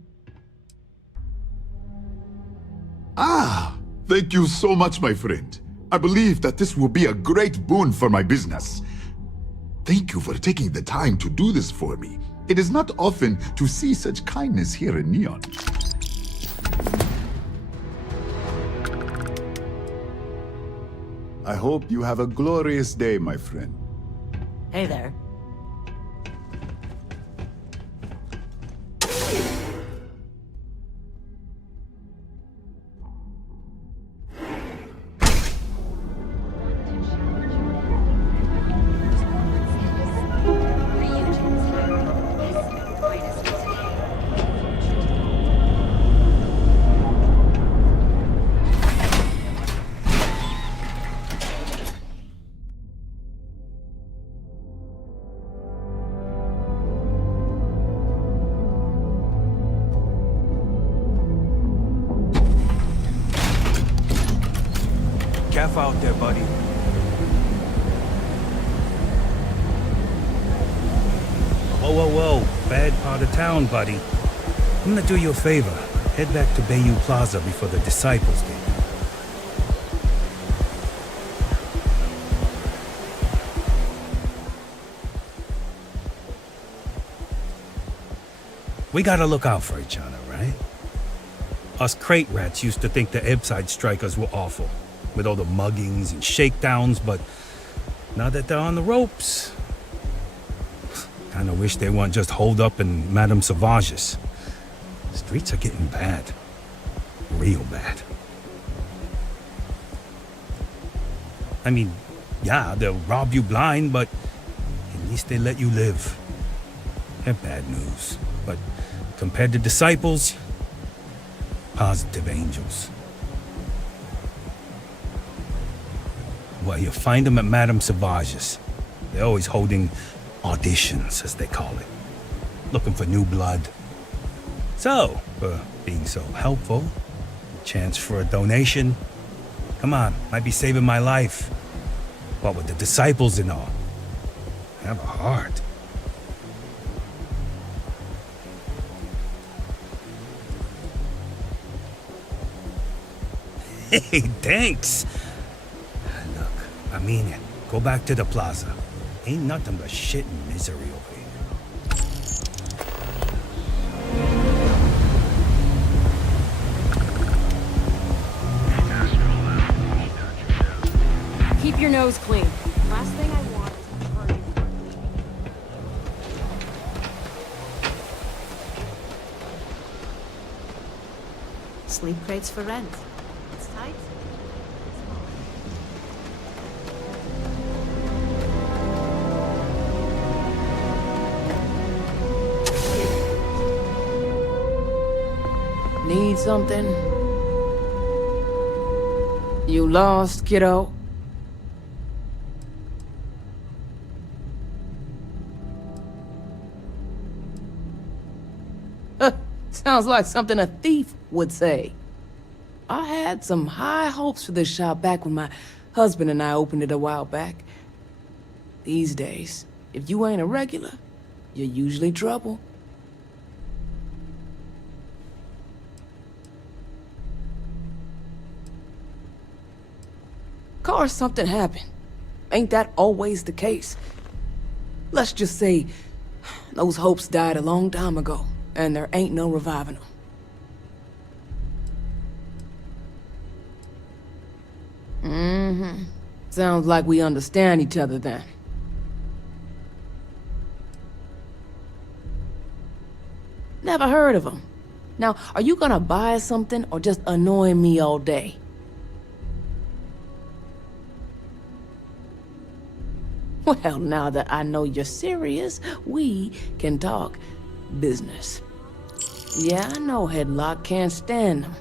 Ah! Thank you so much, my friend. I believe that this will be a great boon for my business. Thank you for taking the time to do this for me. It is not often to see such kindness here in Neon. I hope you have a glorious day, my friend. Hey there. Careful out there, buddy. Whoa. Bad part of town, buddy. I'm gonna do you a favor. Head back to Bayou Plaza before the Disciples get here. We gotta look out for each other, right? Us crate rats used to think the Ebbside strikers were awful, with all the muggings and shakedowns, but now that they're on the ropes, kinda wish they weren't just holed up in Madame Sauvage's. Streets are getting bad. Real bad. I mean, yeah, they'll rob you blind, but at least they let you live. They're bad news, but compared to Disciples, positive angels. Well, you find them at Madame Sauvage's. They're always holding auditions, as they call it. Looking for new blood. So, for being so helpful, a chance for a donation. Come on, might be saving my life. What with the Disciples and all. Have a heart. Hey, thanks. Look, I mean it. Go back to the plaza. Ain't nothing but shit and misery over here. Keep your nose clean. Last thing I want is to hurt you. Sleep crates for rent. It's tight. Need something? You lost, kiddo? Sounds like something a thief would say. I had some high hopes for this shop back when my husband and I opened it a while back. These days, if you ain't a regular, you're usually trouble. Of course, something happened. Ain't that always the case? Let's just say those hopes died a long time ago, and there ain't no reviving them. Mm-hmm. Sounds like we understand each other then. Never heard of them. Now, are you gonna buy something or just annoy me all day? Well, now that I know you're serious, we can talk business. Yeah, I know Headlock can't stand them.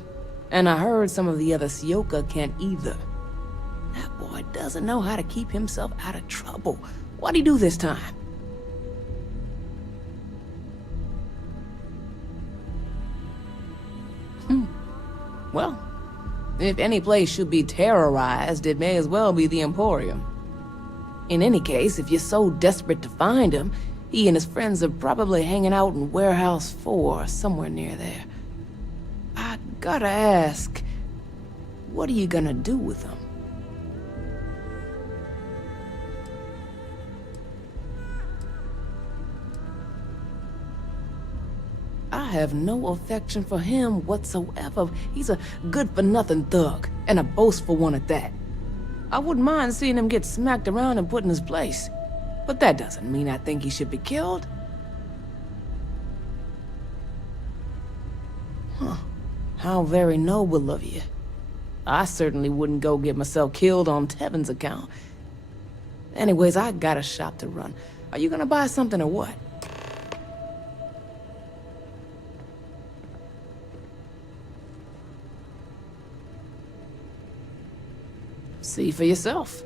And I heard some of the other Sioka can't either. That boy doesn't know how to keep himself out of trouble. What'd he do this time? Well, if any place should be terrorized, it may as well be the Emporium. In any case, if you're so desperate to find him, he and his friends are probably hanging out in Warehouse 4, somewhere near there. I gotta ask, what are you gonna do with him? I have no affection for him whatsoever. He's a good-for-nothing thug, and a boastful one at that. I wouldn't mind seeing him get smacked around and put in his place. But that doesn't mean I think he should be killed. Huh. How very noble of you. I certainly wouldn't go get myself killed on Tevin's account. Anyways, I got a shop to run. Are you gonna buy something or what? See for yourself.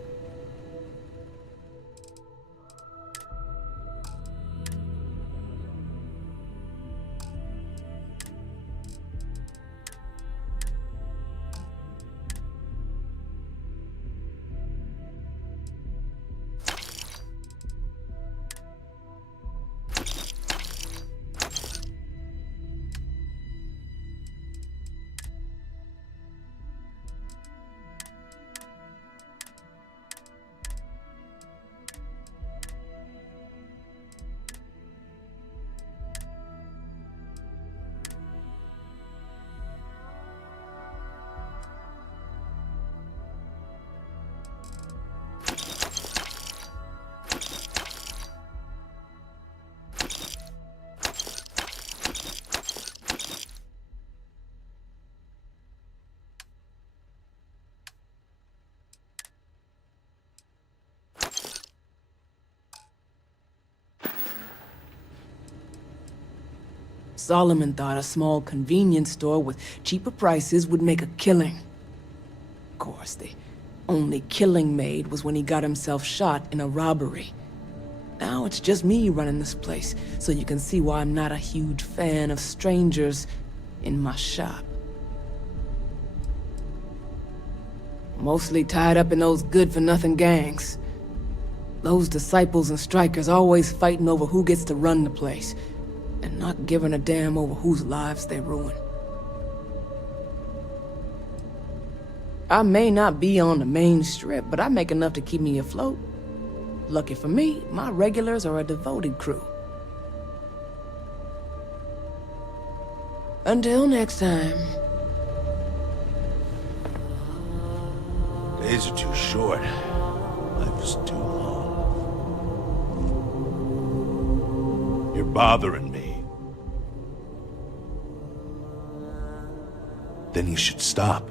Solomon thought a small convenience store with cheaper prices would make a killing. Of course, the only killing made was when he got himself shot in a robbery. Now it's just me running this place, so you can see why I'm not a huge fan of strangers in my shop. Mostly tied up in those good-for-nothing gangs. Those disciples and strikers always fighting over who gets to run the place, and not giving a damn over whose lives they ruin. I may not be on the main strip, but I make enough to keep me afloat. Lucky for me, my regulars are a devoted crew. Until next time. Days are too short. Life is too long. You're bothering me. Then you should stop.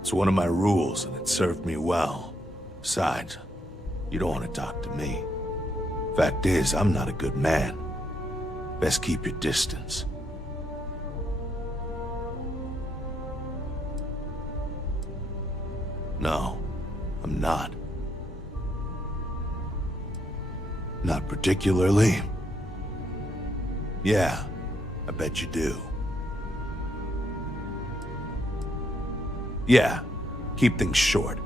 It's one of my rules, and it served me well. Besides, you don't want to talk to me. Fact is, I'm not a good man. Best keep your distance. No, I'm not. Not particularly. Yeah, I bet you do. Yeah, keep things short.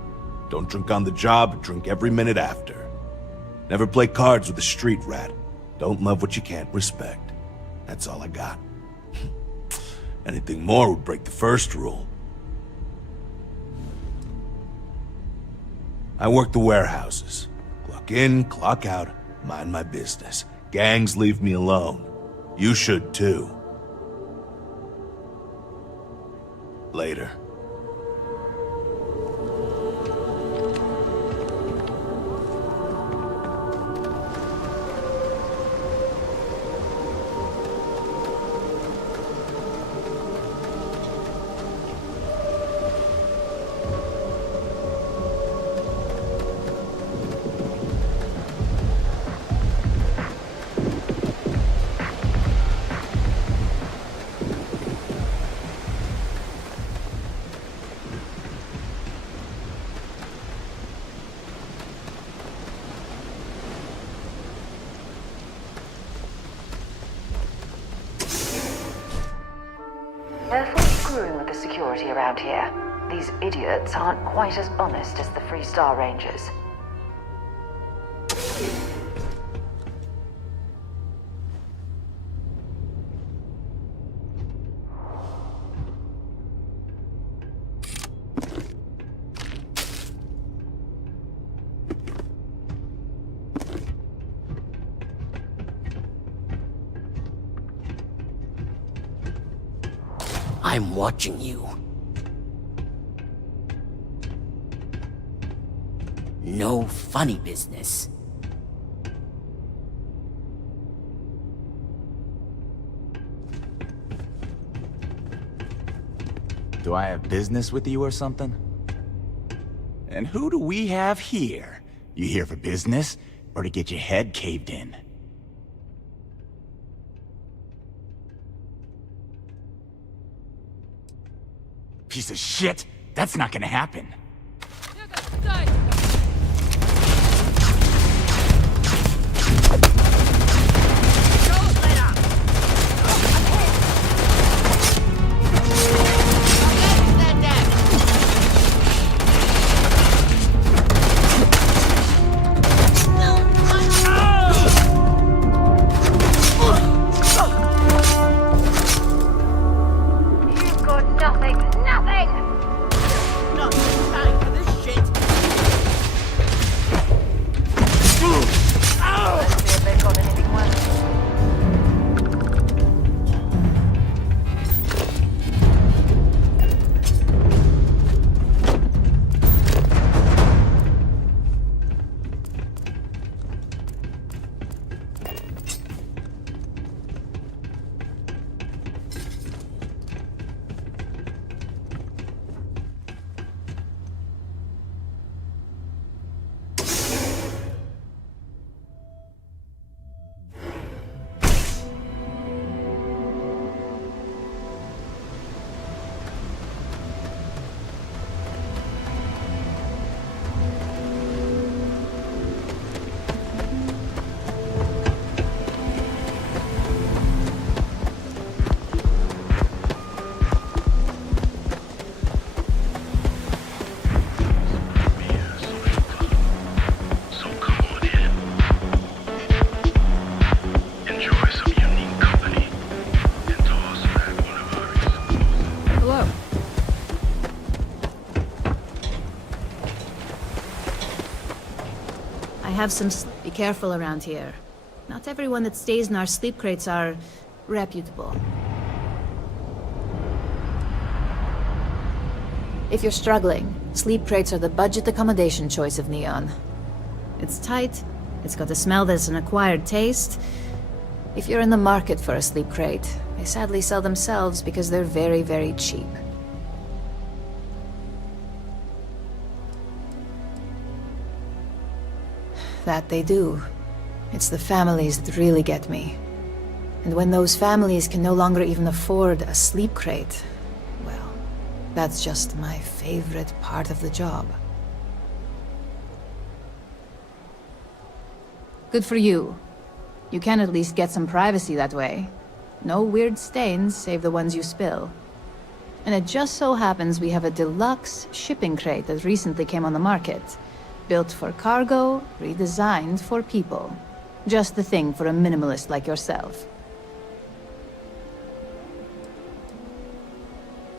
Don't drink on the job, drink every minute after. Never play cards with a street rat. Don't love what you can't respect. That's all I got. Anything more would break the first rule. I work the warehouses. Clock in, clock out, mind my business. Gangs leave me alone. You should too. Later. Careful screwing with the security around here. These idiots aren't quite as honest as the Freestar Rangers. I'm watching you. No funny business. Do I have business with you or something? And who do we have here? You here for business, or to get your head caved in? Piece of shit! That's not gonna happen. Be careful around here. Not everyone that stays in our sleep crates are reputable. If you're struggling, sleep crates are the budget accommodation choice of Neon. It's tight, it's got a smell that's an acquired taste. If you're in the market for a sleep crate, they sadly sell themselves because they're very, very cheap. That they do. It's the families that really get me. And when those families can no longer even afford a sleep crate, well, that's just my favorite part of the job. Good for you. You can at least get some privacy that way. No weird stains, save the ones you spill. And it just so happens we have a deluxe shipping crate that recently came on the market. Built for cargo, redesigned for people. Just the thing for a minimalist like yourself.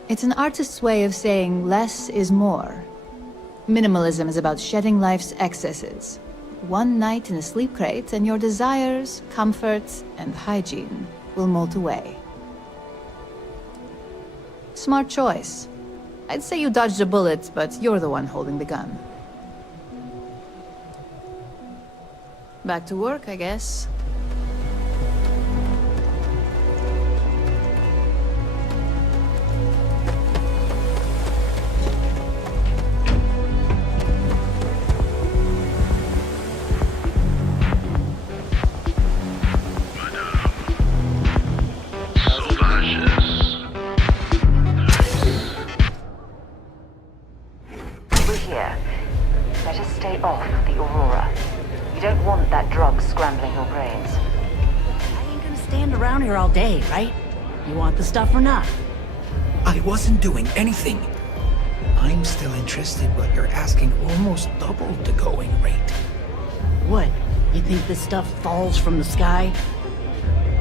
It's an artist's way of saying less is more. Minimalism is about shedding life's excesses. One night in a sleep crate and your desires, comfort, and hygiene will mold away. Smart choice. I'd say you dodged a bullet, but you're the one holding the gun. Back to work, I guess. We're here. Let us stay off the Aurora. You don't want that drug scrambling your brains. I ain't gonna stand around here all day, right? You want the stuff or not? I wasn't doing anything. I'm still interested, but you're asking almost double the going rate. What? You think this stuff falls from the sky?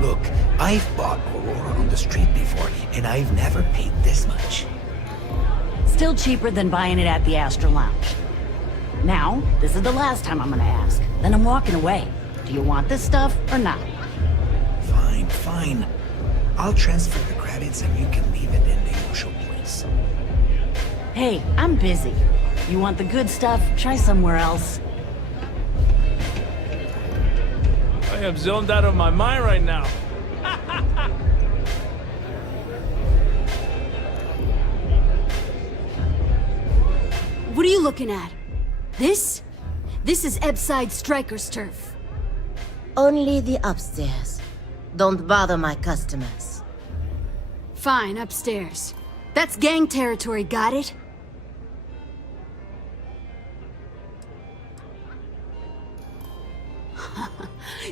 Look, I've bought Aurora on the street before, and I've never paid this much. Still cheaper than buying it at the Astor Lounge. Now, this is the last time I'm gonna ask. Then I'm walking away. Do you want this stuff or not? Fine, fine. I'll transfer the credits and you can leave it in the usual place. Hey, I'm busy. You want the good stuff? Try somewhere else. I am zoned out of my mind right now. What are you looking at? This? This is Ebside Striker's turf. Only the upstairs. Don't bother my customers. Fine, upstairs. That's gang territory, got it?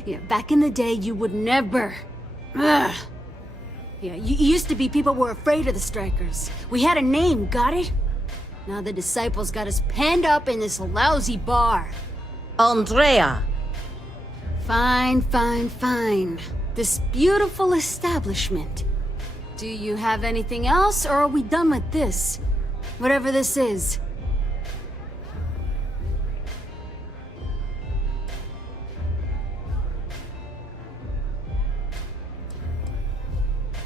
Yeah, back in the day, you would never... Ugh. Yeah, you used to be people were afraid of the Strikers. We had a name, got it? Now the Disciples got us penned up in this lousy bar. Andrea! Fine, fine, fine. This beautiful establishment. Do you have anything else, or are we done with this? Whatever this is.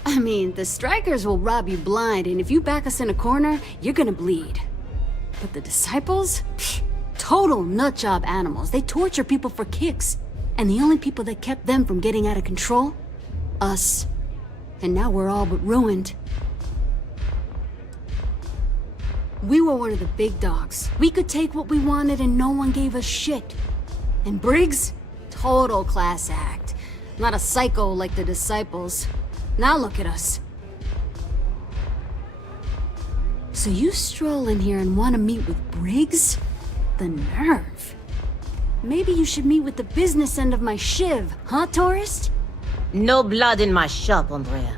I mean, the Strikers will rob you blind, and if you back us in a corner, you're gonna bleed. But the Disciples? Pfft, total nutjob animals. They torture people for kicks. And the only people that kept them from getting out of control? Us. And now we're all but ruined. We were one of the big dogs. We could take what we wanted and no one gave us shit. And Briggs? Total class act. Not a psycho like the Disciples. Now look at us. So you stroll in here and want to meet with Briggs? The nerve. Maybe you should meet with the business end of my shiv, huh, tourist? No blood in my shop, Andrea.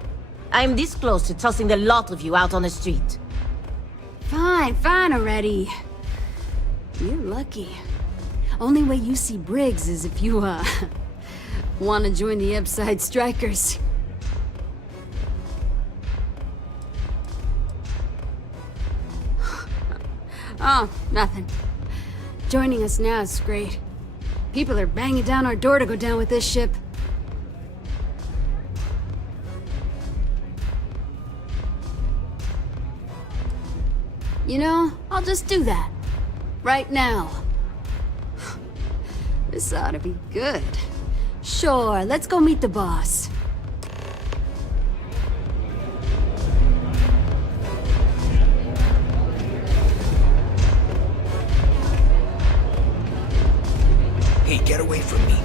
I'm this close to tossing the lot of you out on the street. Fine, fine already. You're lucky. Only way you see Briggs is if you, want to join the Ebside Strikers. Oh, nothing. Joining us now is great. People are banging down our door to go down with this ship. You know, I'll just do that. Right now. This ought to be good. Sure, let's go meet the boss. Hey, get away from me.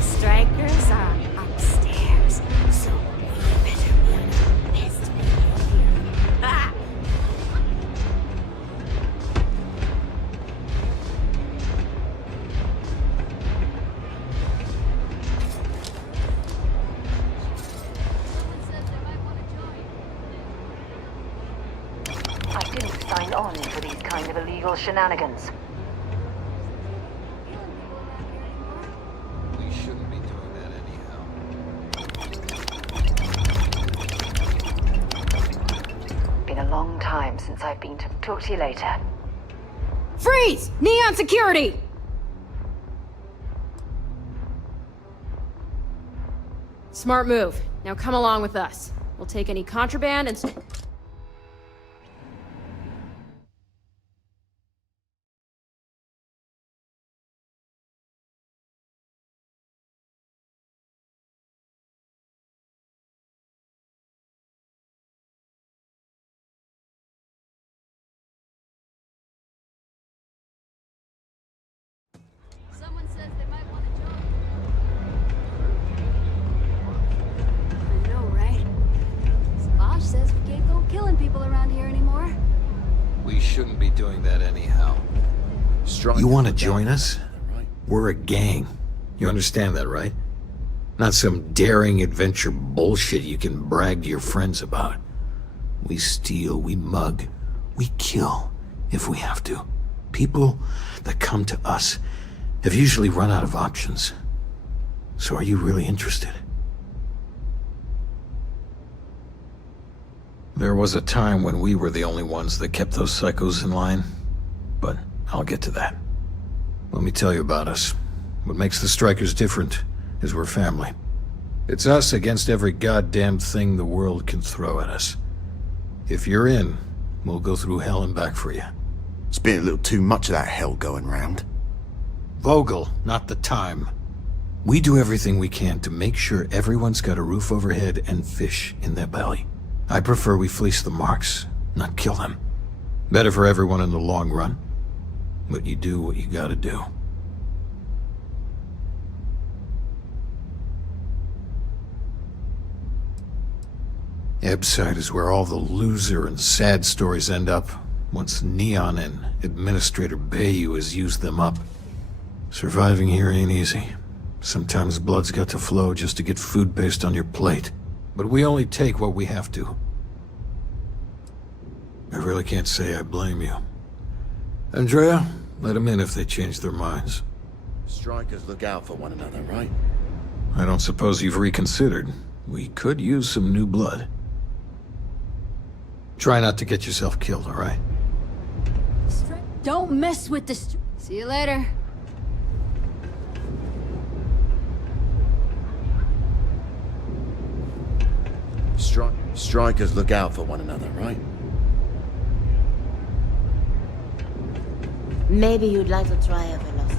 Strikers are upstairs, so we better be on our best behavior. Ah! I didn't sign on for these kind of illegal shenanigans. We shouldn't be doing that anyhow. Been a long time since I've been to... Talk to you later. Freeze! Neon security! Smart move. Now come along with us. We'll take any contraband and... Someone says they might want to join. shouldn't be doing that anyhow. You want to join us? We're a gang. You understand that, right? Not some daring adventure bullshit you can brag to your friends about. We steal, we mug, we kill if we have to. People that come to us have usually run out of options. So are you really interested? There was a time when we were the only ones that kept those psychos in line, but I'll get to that. Let me tell you about us. What makes the Strikers different is we're family. It's us against every goddamn thing the world can throw at us. If you're in, we'll go through hell and back for you. It's been a little too much of that hell going round. Vogel, not the time. We do everything we can to make sure everyone's got a roof overhead and fish in their belly. I prefer we fleece the marks, not kill them. Better for everyone in the long run. But you do what you gotta do. Ebside is where all the loser and sad stories end up, once Neon and Administrator Bayou has used them up. Surviving here ain't easy. Sometimes blood's got to flow just to get food based on your plate. But we only take what we have to. I really can't say I blame you. Andrea, let them in if they change their minds. Strikers look out for one another, right? I don't suppose you've reconsidered. We could use some new blood. Try not to get yourself killed, all right? Don't mess with this. See you later. Strikers look out for one another, right? Maybe you'd like to try a velocity.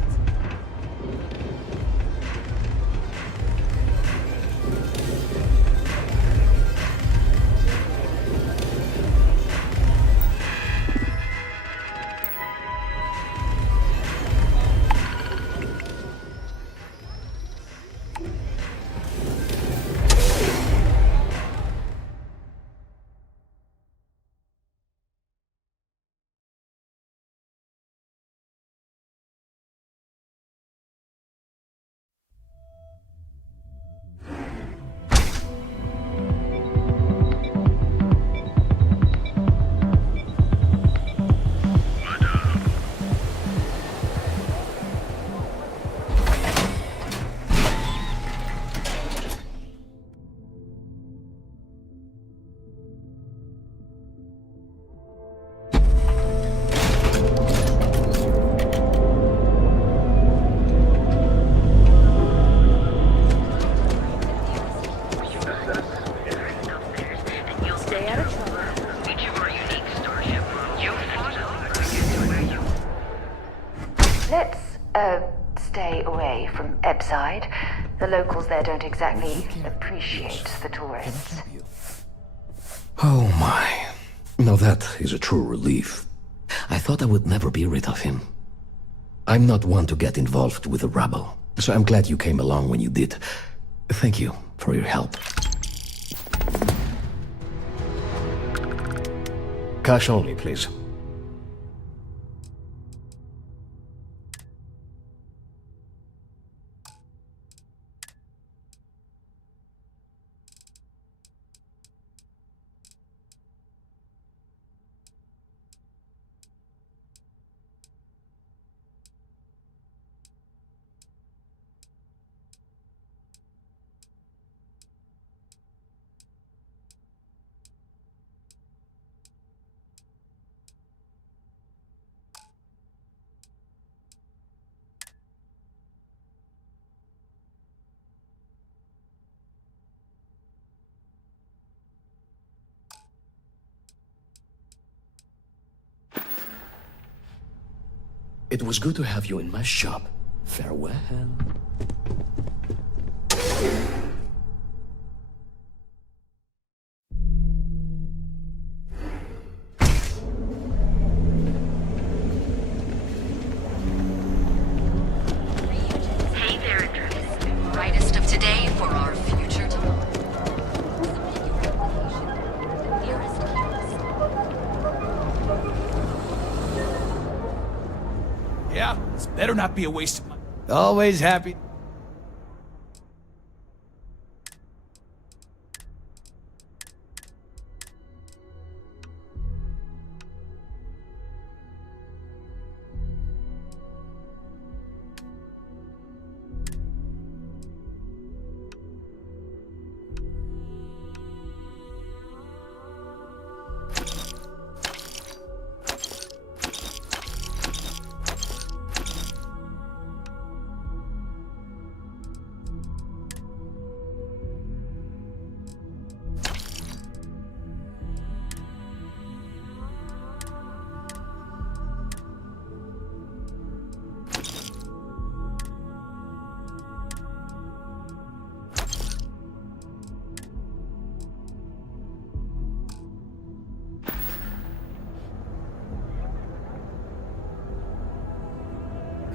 Stay away from Ebside. The locals there don't exactly appreciate the tourists. Oh my. Now that is a true relief. I thought I would never be rid of him. I'm not one to get involved with the rabble, so I'm glad you came along when you did. Thank you for your help. Cash only, please. It was good to have you in my shop. Farewell. Hey there, Andreas. Brightest of today for our future tomorrow. Yeah, this better not be a waste of money. Always happy.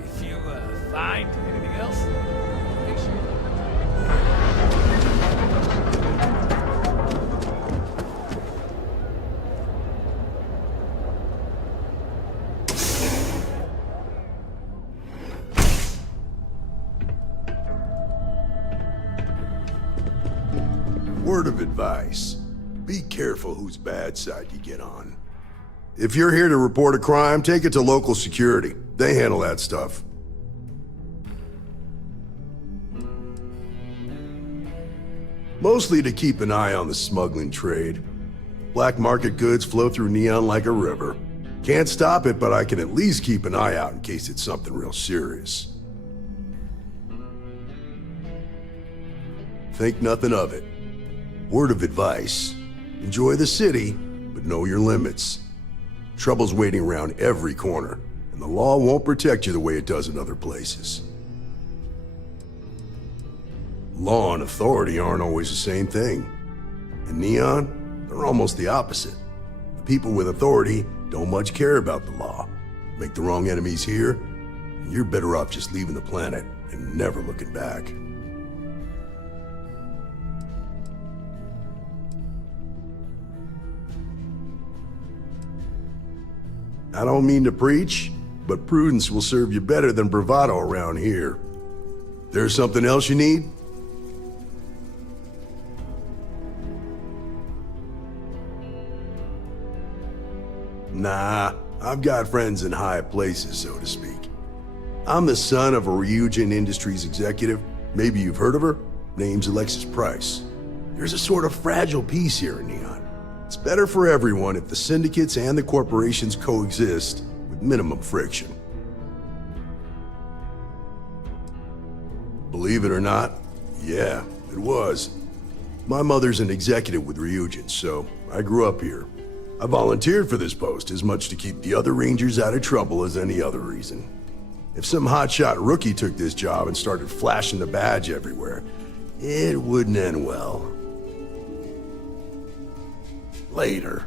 If you find anything else, make sure Word of advice. Be careful whose bad side you get on. If you're here to report a crime, take it to local security. They handle that stuff. Mostly to keep an eye on the smuggling trade. Black market goods flow through Neon like a river. Can't stop it, but I can at least keep an eye out in case it's something real serious. Think nothing of it. Word of advice. Enjoy the city, but know your limits. Trouble's waiting around every corner, and the law won't protect you the way it does in other places. Law and authority aren't always the same thing. In Neon, they're almost the opposite. The people with authority don't much care about the law. Make the wrong enemies here, and you're better off just leaving the planet and never looking back. I don't mean to preach, but prudence will serve you better than bravado around here. There's something else you need? Nah, I've got friends in high places, so to speak. I'm the son of a Ryujin Industries executive. Maybe you've heard of her? Name's Alexis Price. There's a sort of fragile peace here in Neon. It's better for everyone if the syndicates and the corporations coexist with minimum friction. Believe it or not, yeah, it was. My mother's an executive with Ryujin, so I grew up here. I volunteered for this post as much to keep the other Rangers out of trouble as any other reason. If some hotshot rookie took this job and started flashing the badge everywhere, it wouldn't end well. Later.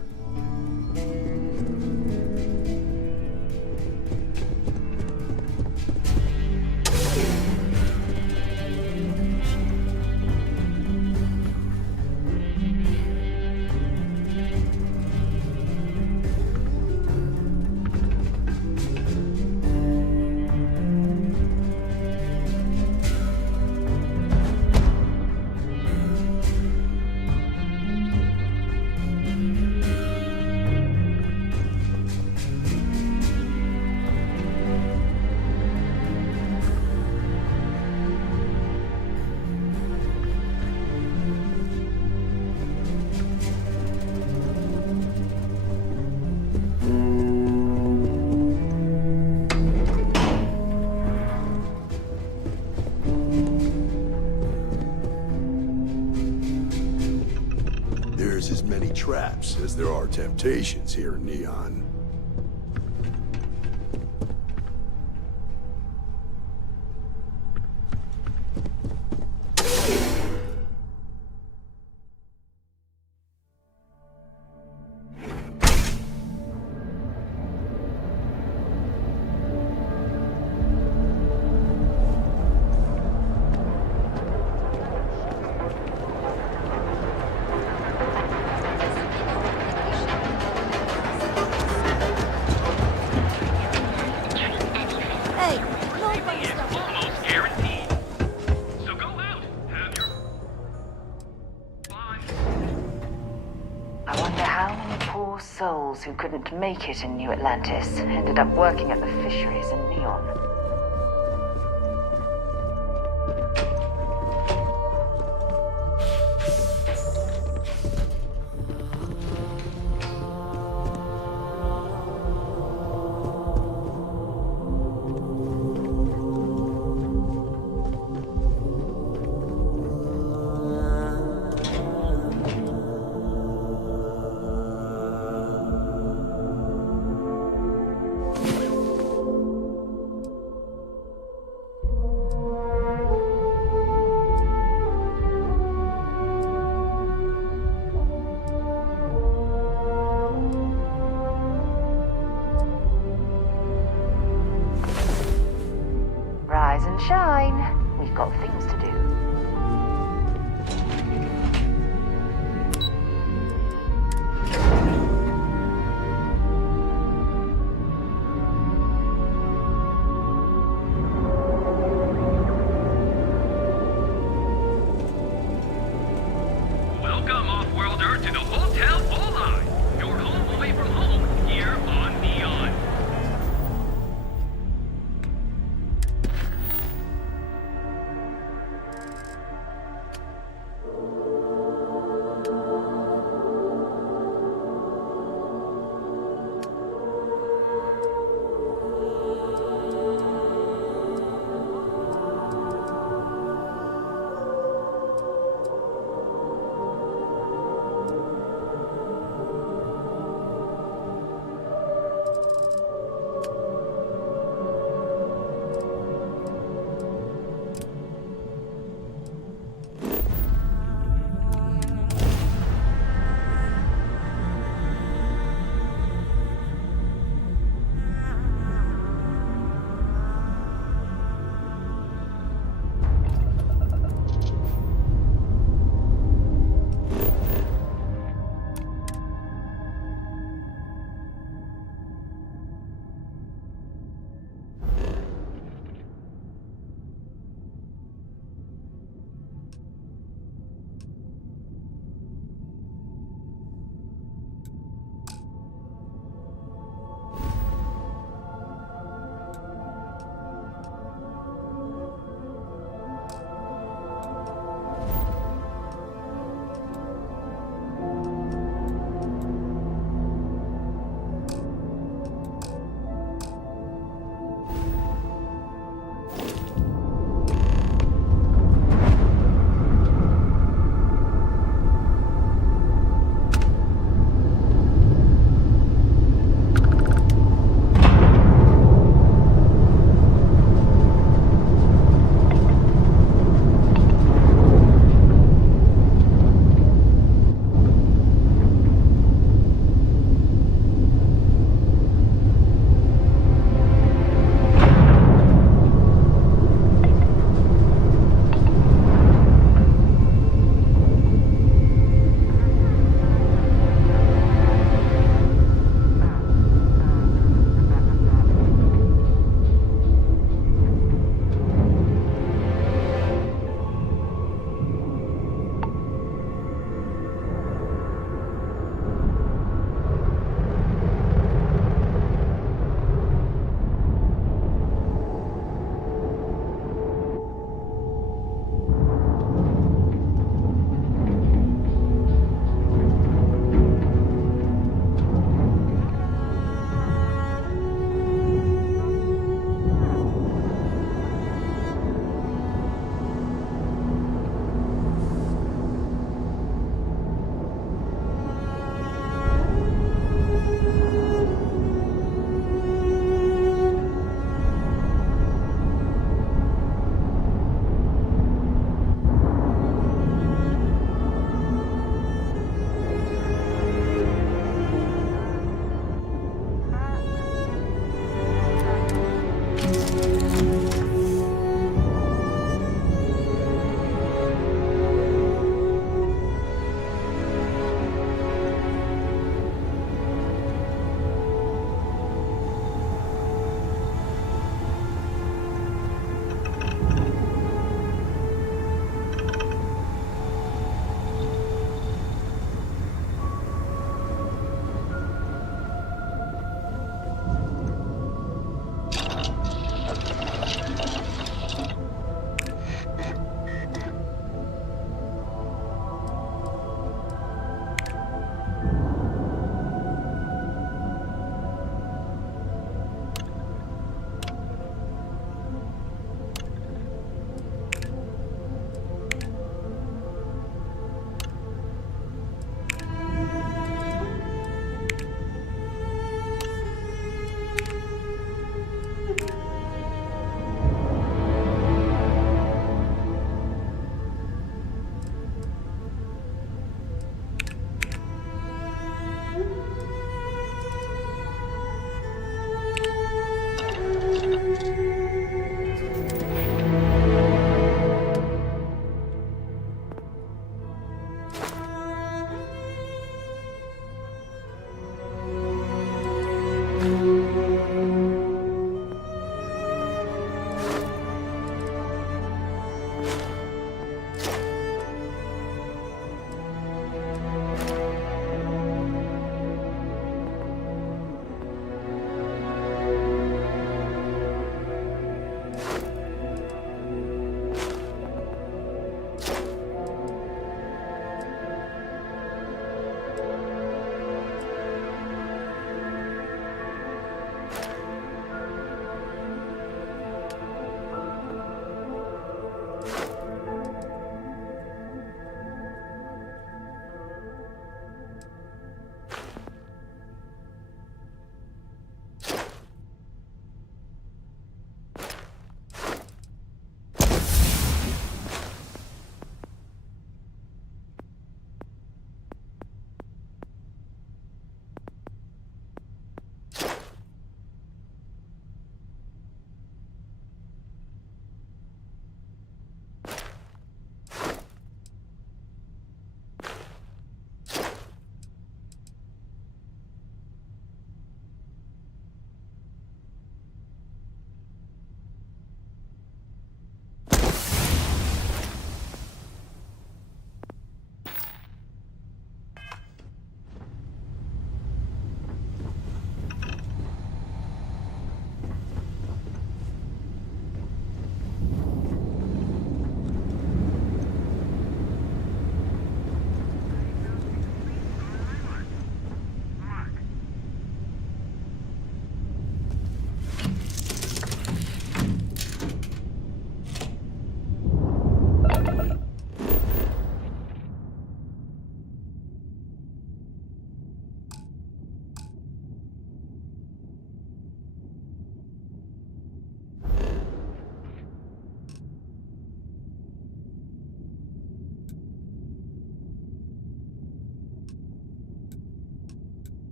There's as many traps as there are temptations here in Neon. safety is almost guaranteed. So go out, have your fun. I wonder how many poor souls who couldn't make it in New Atlantis ended up working at the fisheries in Neon. Rise and shine. We've got things to do. Welcome, off-worlder, to the Hotel Bulleye. Your home away from home here on Neon.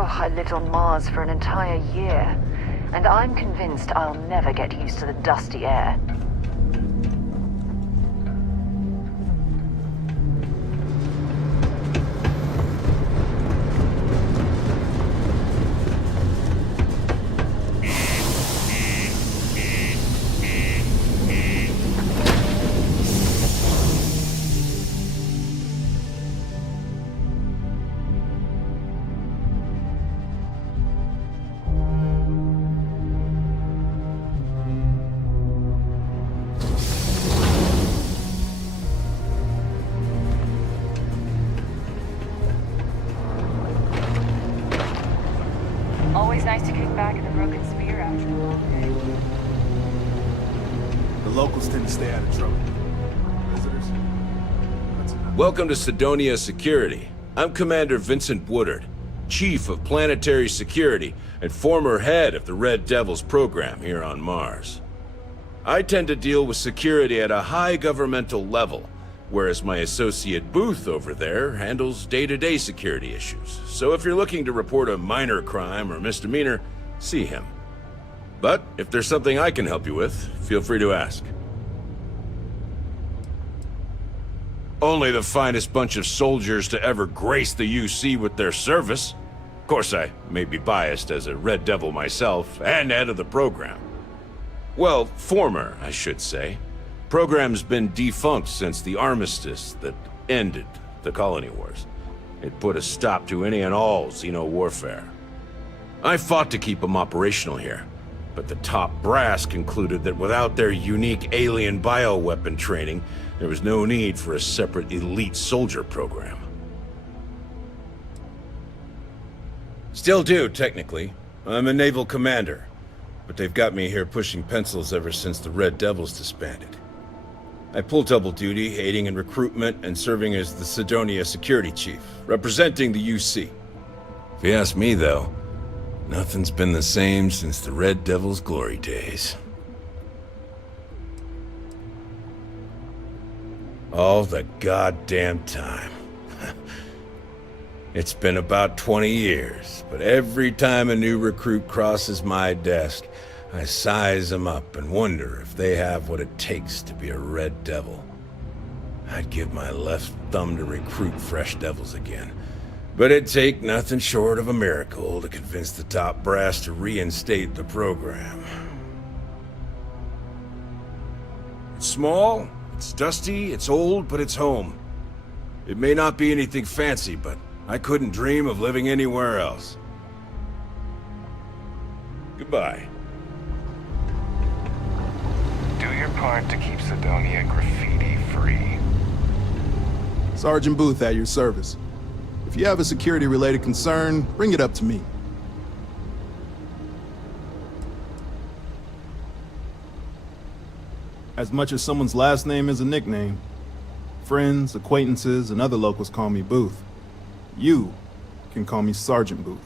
I lived on Mars for an entire year, and I'm convinced I'll never get used to the dusty air. Always nice to kick back at the Broken Spear after a long day. The locals tend to stay out of trouble. Visitors? Welcome to Sidonia Security. I'm Commander Vincent Woodard, Chief of Planetary Security and former head of the Red Devils program here on Mars. I tend to deal with security at a high governmental level, whereas my associate Booth over there handles day-to-day security issues. So if you're looking to report a minor crime or misdemeanor, see him. But if there's something I can help you with, feel free to ask. Only the finest bunch of soldiers to ever grace the UC with their service. Of course, I may be biased as a Red Devil myself and head of the program. Well, former, I should say. Program's been defunct since the armistice that ended the colony wars. It put a stop to any and all Xeno warfare. I fought to keep them operational here, but the top brass concluded that without their unique alien bioweapon training, there was no need for a separate elite soldier program. Still do, technically. I'm a naval commander, but they've got me here pushing pencils ever since the Red Devils disbanded. I pull double duty, aiding in recruitment and serving as the Sidonia Security Chief, representing the UC. If you ask me, though, nothing's been the same since the Red Devils' glory days. All the goddamn time. It's been about 20 years, but every time a new recruit crosses my desk, I size them up and wonder if they have what it takes to be a Red Devil. I'd give my left thumb to recruit fresh devils again, but it'd take nothing short of a miracle to convince the top brass to reinstate the program. It's small, it's dusty, it's old, but it's home. It may not be anything fancy, but I couldn't dream of living anywhere else. Goodbye. Do your part to keep Sidonia graffiti-free. Sergeant Booth at your service. If you have a security-related concern, bring it up to me. As much as someone's last name is a nickname, friends, acquaintances, and other locals call me Booth. You can call me Sergeant Booth.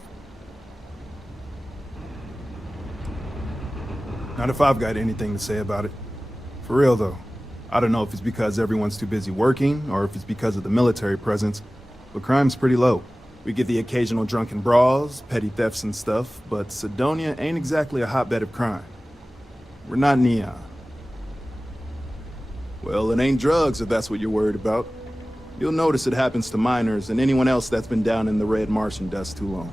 Not if I've got anything to say about it. For real, though. I don't know if it's because everyone's too busy working, or if it's because of the military presence, but crime's pretty low. We get the occasional drunken brawls, petty thefts and stuff, but Sidonia ain't exactly a hotbed of crime. We're not Neon. Well, it ain't drugs if that's what you're worried about. You'll notice it happens to miners and anyone else that's been down in the red Martian dust too long.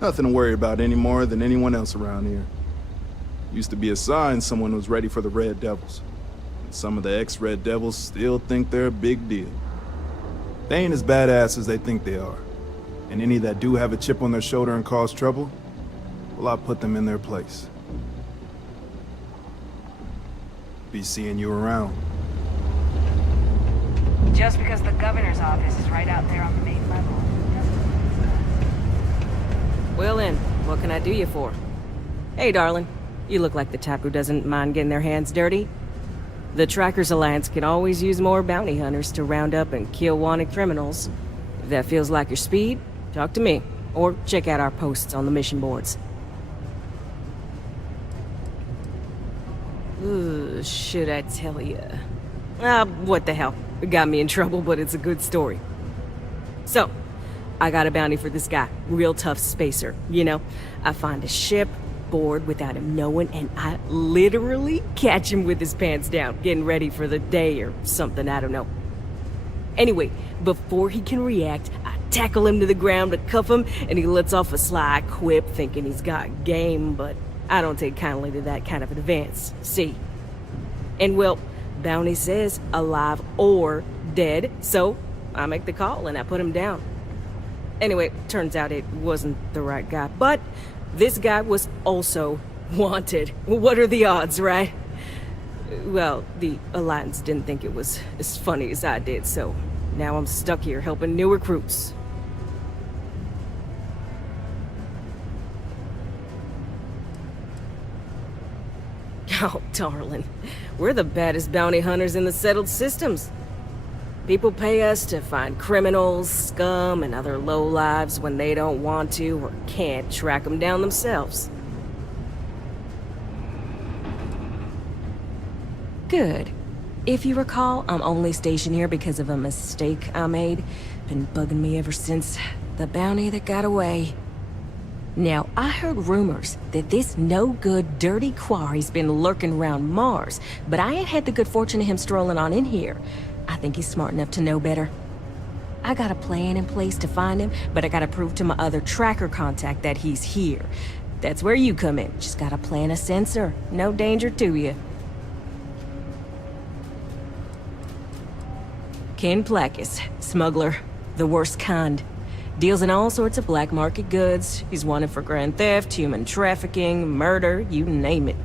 Nothing to worry about any more than anyone else around here. Used to be a sign someone was ready for the Red Devils. And some of the ex-Red Devils still think they're a big deal. They ain't as badass as they think they are. And any that do have a chip on their shoulder and cause trouble, well, I'll put them in their place. Be seeing you around. Just because the governor's office is right out there on the main level. Well then, what can I do you for? Hey, darling. You look like the type who doesn't mind getting their hands dirty. The Trackers Alliance can always use more bounty hunters to round up and kill wanted criminals. If that feels like your speed, talk to me, or check out our posts on the mission boards. Ooh, should I tell you? What the hell? It got me in trouble, but it's a good story. So, I got a bounty for this guy. Real tough spacer, you know? I find a ship, board without him knowing, and I literally catch him with his pants down, getting ready for the day or something, I don't know. Anyway, before he can react, I tackle him to the ground to cuff him, and he lets off a sly quip thinking he's got game, but I don't take kindly to that kind of advance, see? And well, bounty says alive or dead, so I make the call and I put him down. Anyway, turns out it wasn't the right guy, but this guy was also wanted. What are the odds, right? Well, the Alliance didn't think it was as funny as I did, so now I'm stuck here helping new recruits. Oh, darling. We're the baddest bounty hunters in the settled systems. People pay us to find criminals, scum, and other lowlives when they don't want to or can't track them down themselves. Good. If you recall, I'm only stationed here because of a mistake I made. Been bugging me ever since. The bounty that got away. Now, I heard rumors that this no-good, dirty quarry's been lurking around Mars, but I ain't had the good fortune of him strolling on in here. I think he's smart enough to know better. I got a plan in place to find him, but I gotta prove to my other tracker contact that he's here. That's where you come in. Just gotta plant a sensor. No danger to you. Ken Plakis, smuggler. The worst kind. Deals in all sorts of black market goods. He's wanted for grand theft, human trafficking, murder, you name it.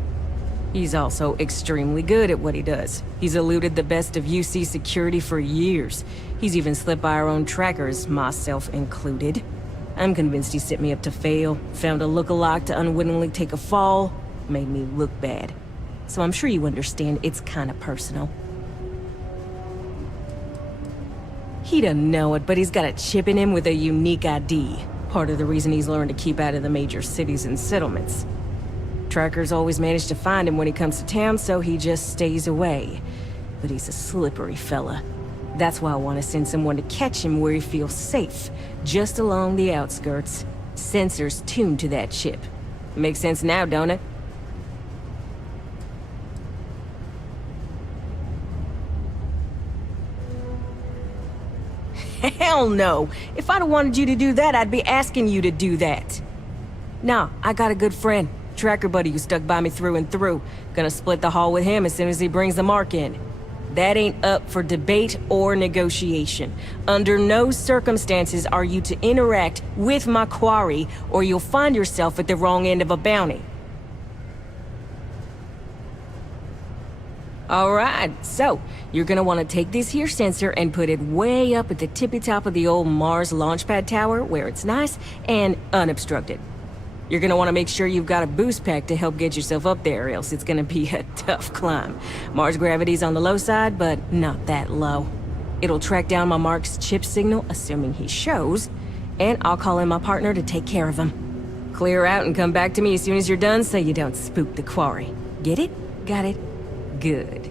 He's also extremely good at what he does. He's eluded the best of UC security for years. He's even slipped by our own trackers, myself included. I'm convinced he set me up to fail, found a look-alike to unwittingly take a fall, made me look bad. So I'm sure you understand it's kinda personal. He doesn't know it, but he's got a chip in him with a unique ID. Part of the reason he's learned to keep out of the major cities and settlements. Trackers always manage to find him when he comes to town, so he just stays away. But he's a slippery fella. That's why I want to send someone to catch him where he feels safe, just along the outskirts. Sensors tuned to that chip. Makes sense now, don't it? Hell no! If I'd wanted you to do that, I'd be asking you to do that. Nah, I got a good friend. Tracker buddy who stuck by me through and through. Gonna split the haul with him as soon as he brings the mark in. That ain't up for debate or negotiation. Under no circumstances are you to interact with my quarry, or you'll find yourself at the wrong end of a bounty. Alright, so, you're gonna want to take this here sensor and put it way up at the tippy top of the old Mars launchpad tower, where it's nice and unobstructed. You're gonna want to make sure you've got a boost pack to help get yourself up there, or else it's gonna be a tough climb. Mars gravity's on the low side, but not that low. It'll track down my Mark's chip signal, assuming he shows, and I'll call in my partner to take care of him. Clear out and come back to me as soon as you're done so you don't spook the quarry. Get it? Got it? Good.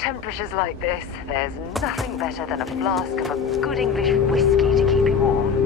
temperatures like this, there's nothing better than a flask of a good English whiskey to keep you warm.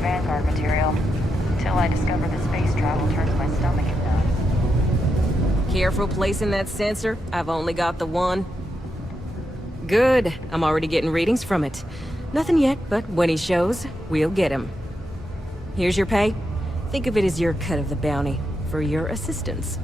Vanguard material. Till I discover that space travel turns my stomach in nuts. Careful placing that sensor. I've only got the one. Good. I'm already getting readings from it. Nothing yet, but when he shows, we'll get him. Here's your pay. Think of it as your cut of the bounty for your assistance.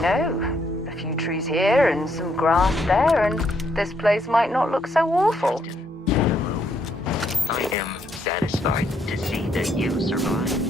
know, a few trees here and some grass there, and this place might not look so awful. I am satisfied to see that you survived.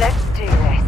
Let's do this.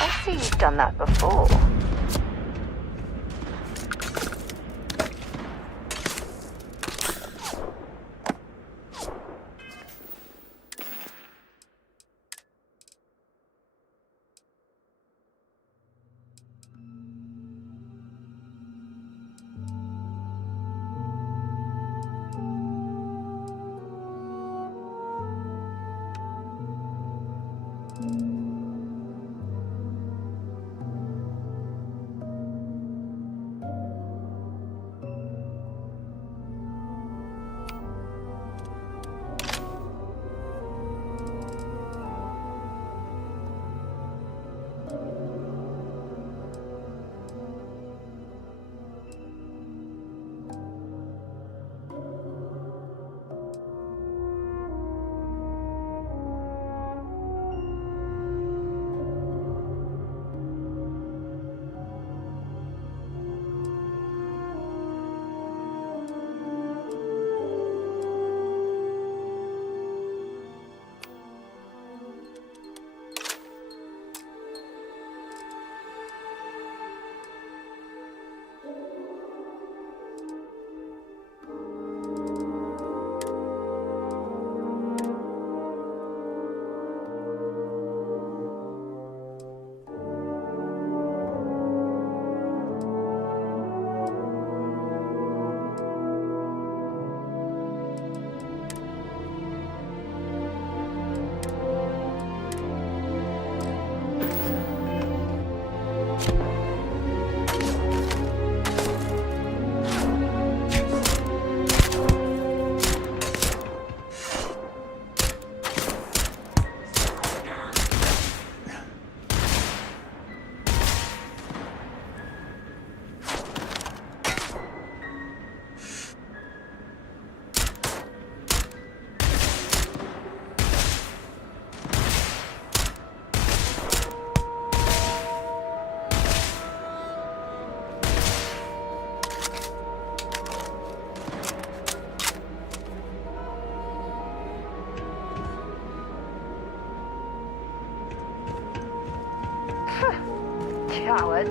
I see you've done that before. Cowards.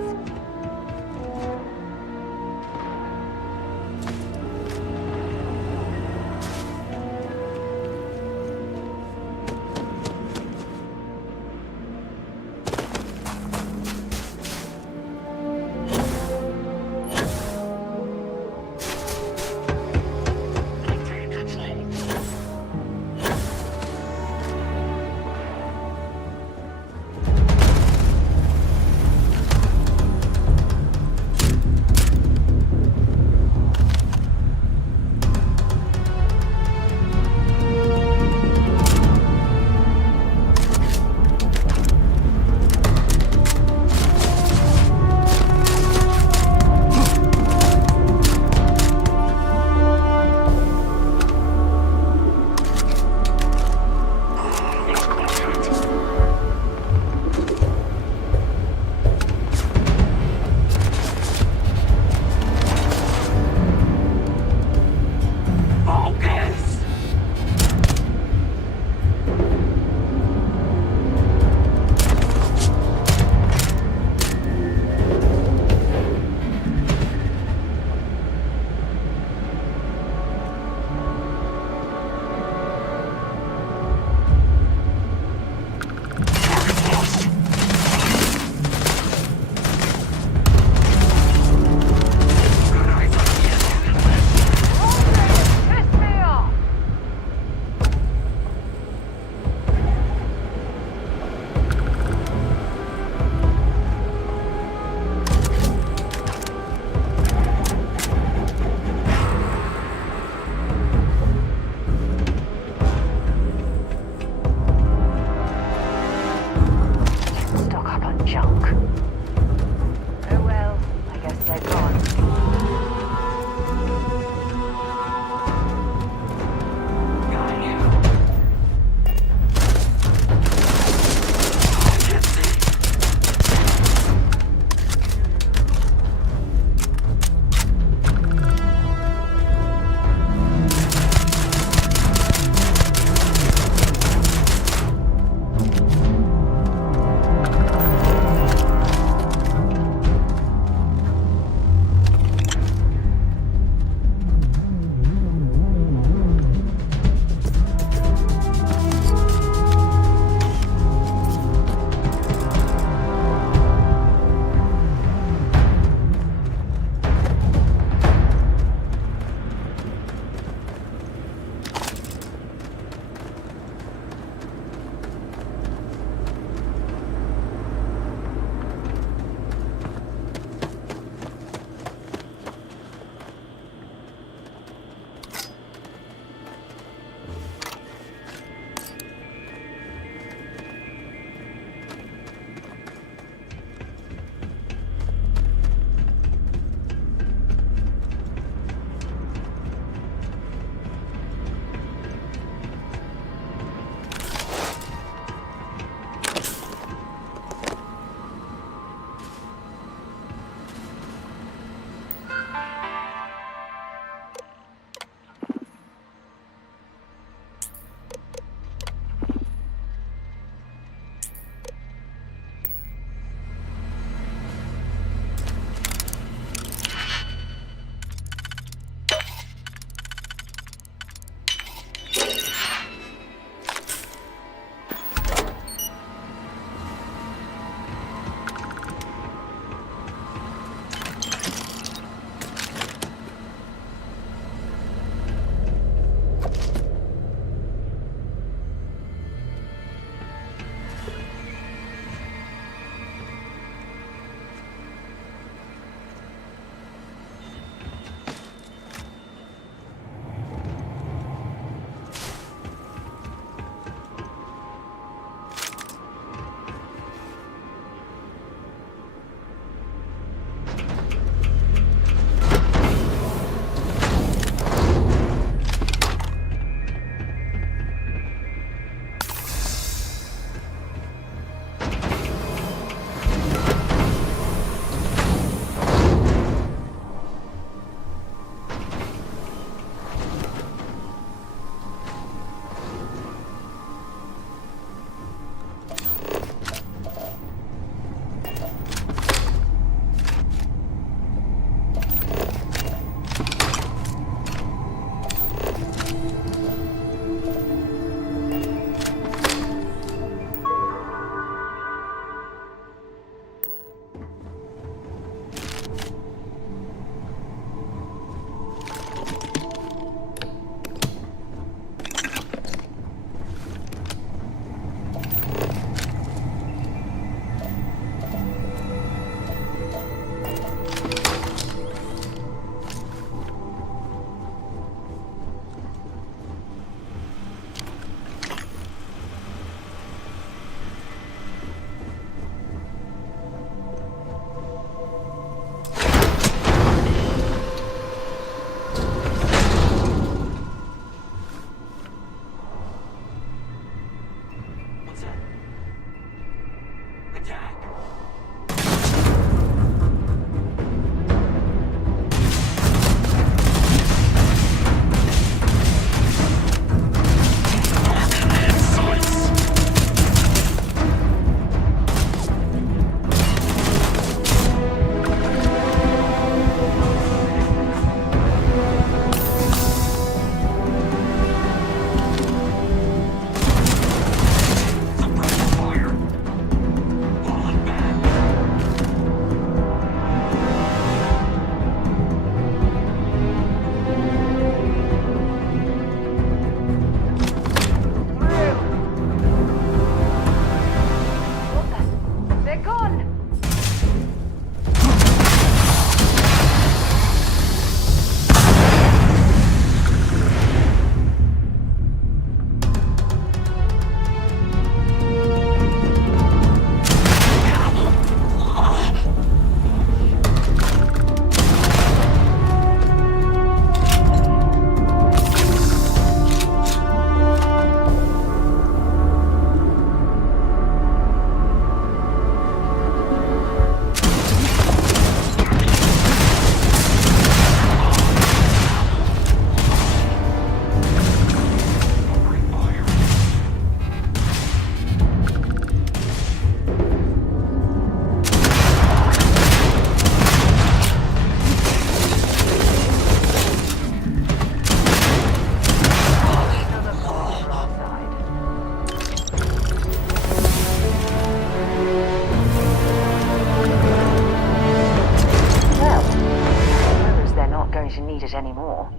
anymore.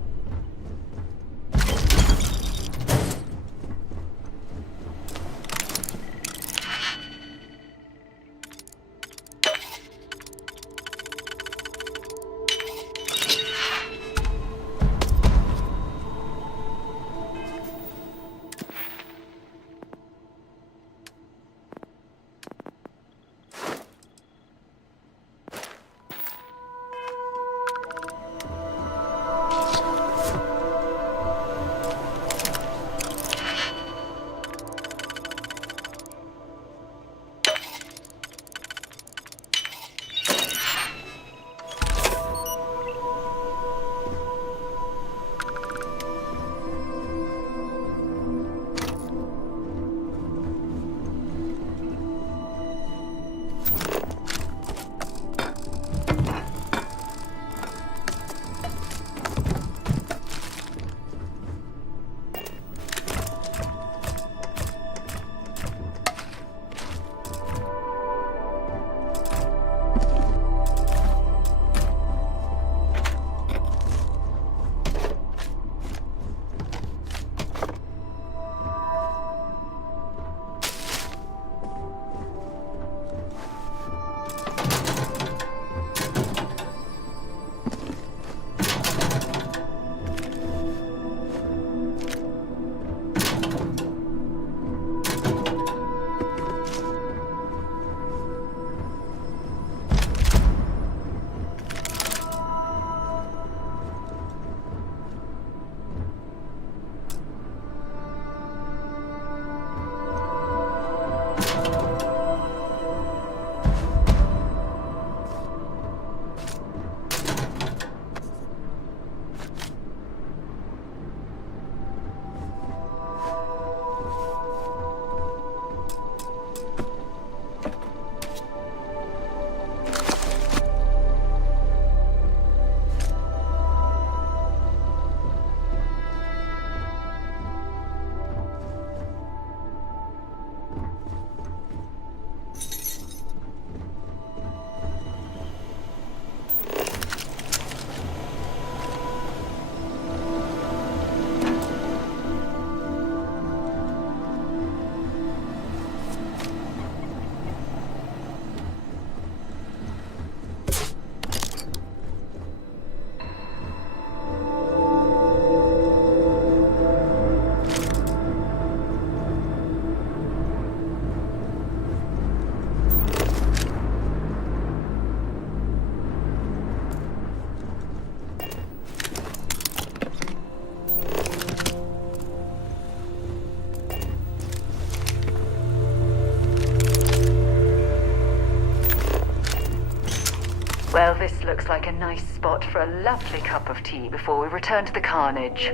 Well, this looks like a nice spot for a lovely cup of tea before we return to the carnage.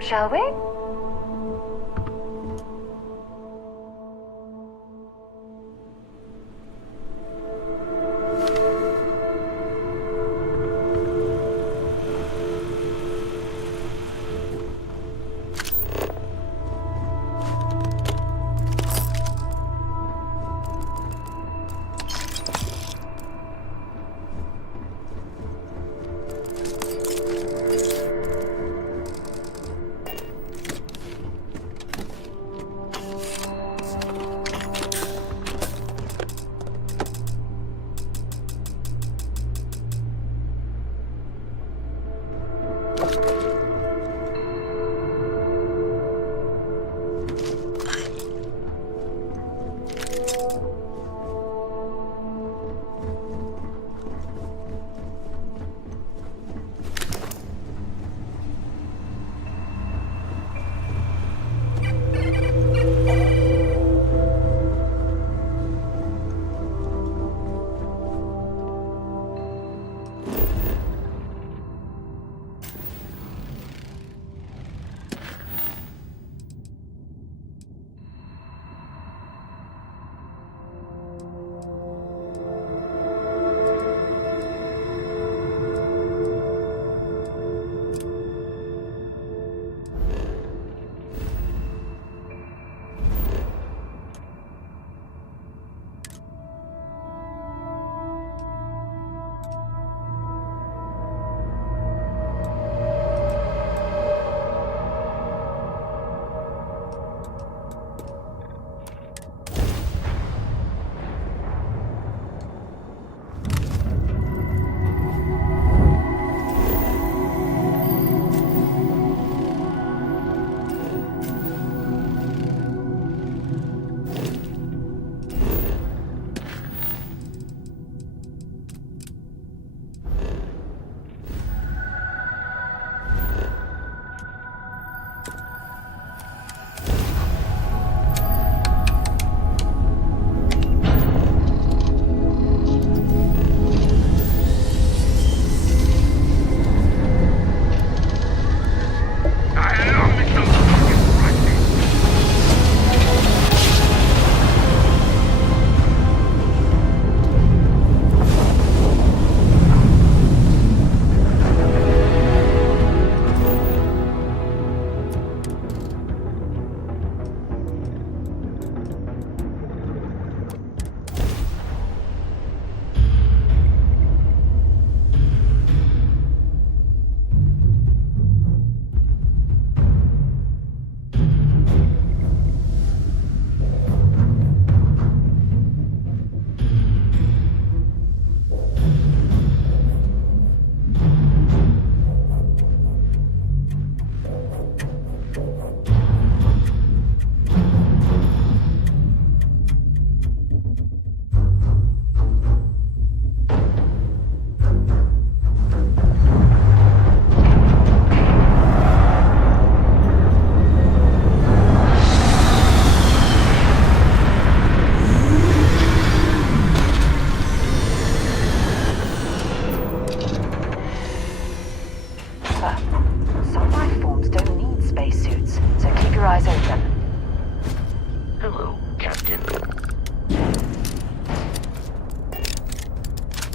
Shall we?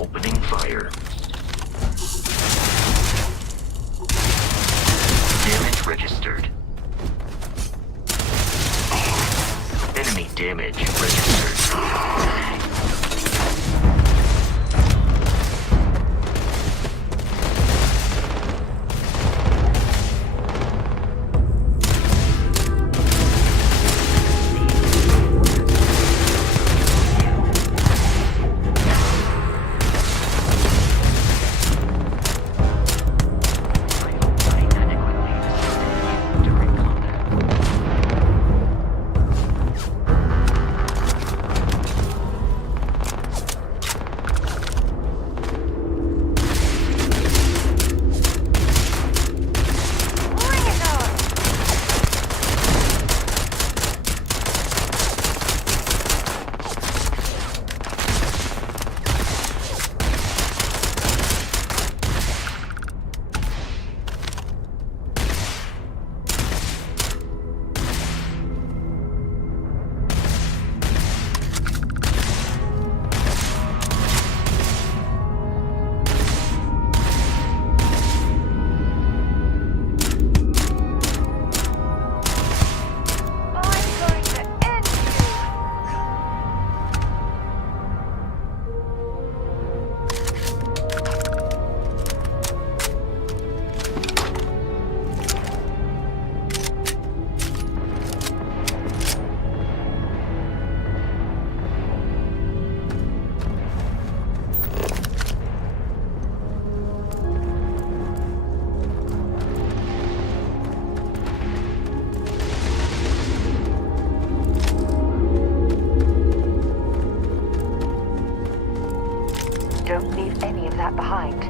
Opening fire. Damage registered. Enemy damage registered. Don't leave any of that behind.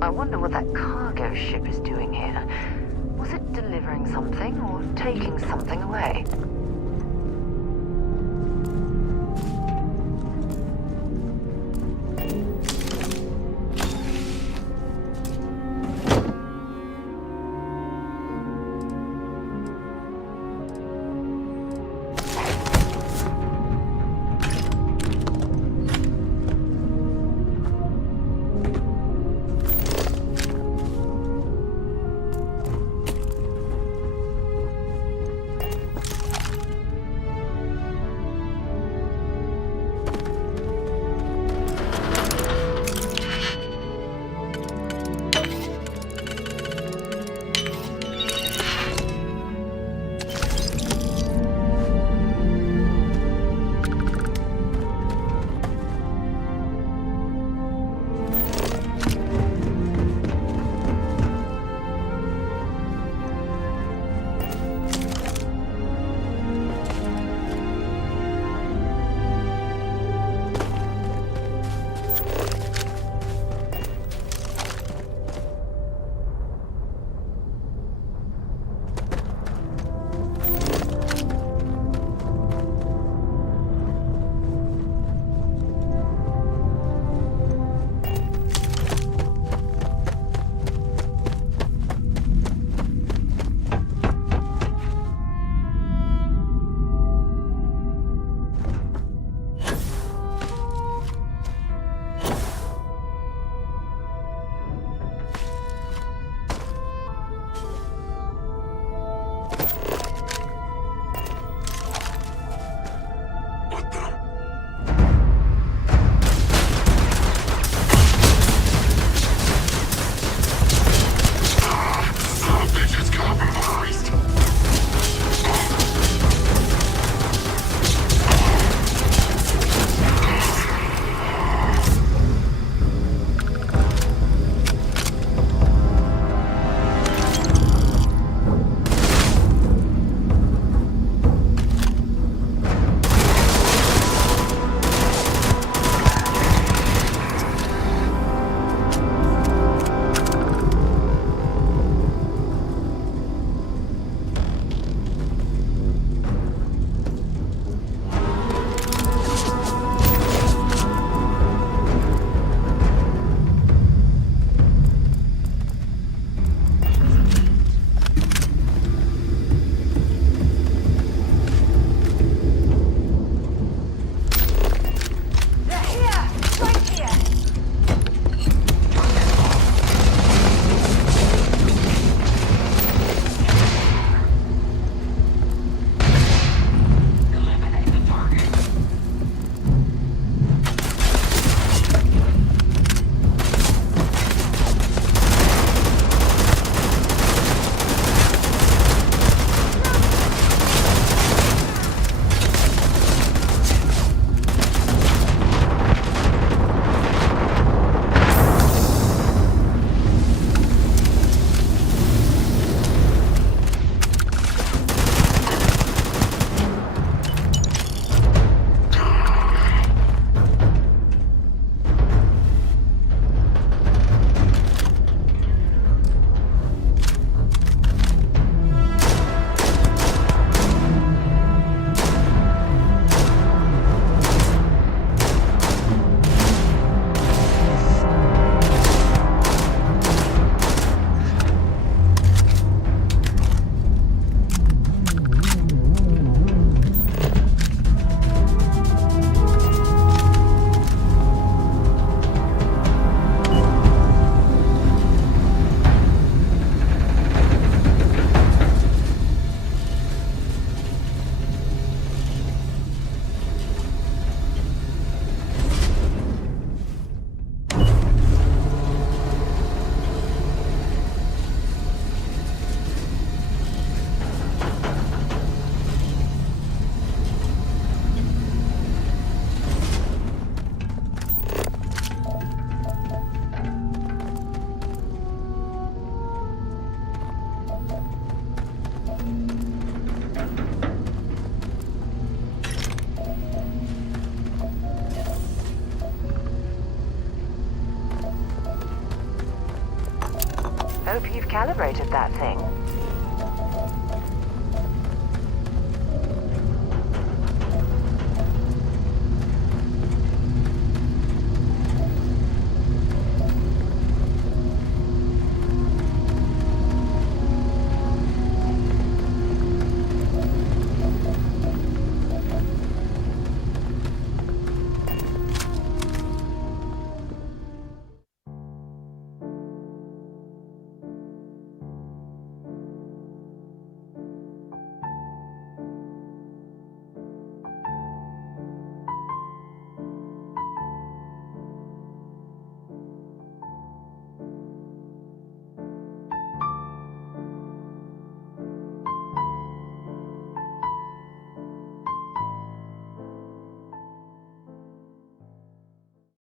I wonder what that cargo ship is doing here. Was it delivering something or taking something away? Hope you've calibrated that thing.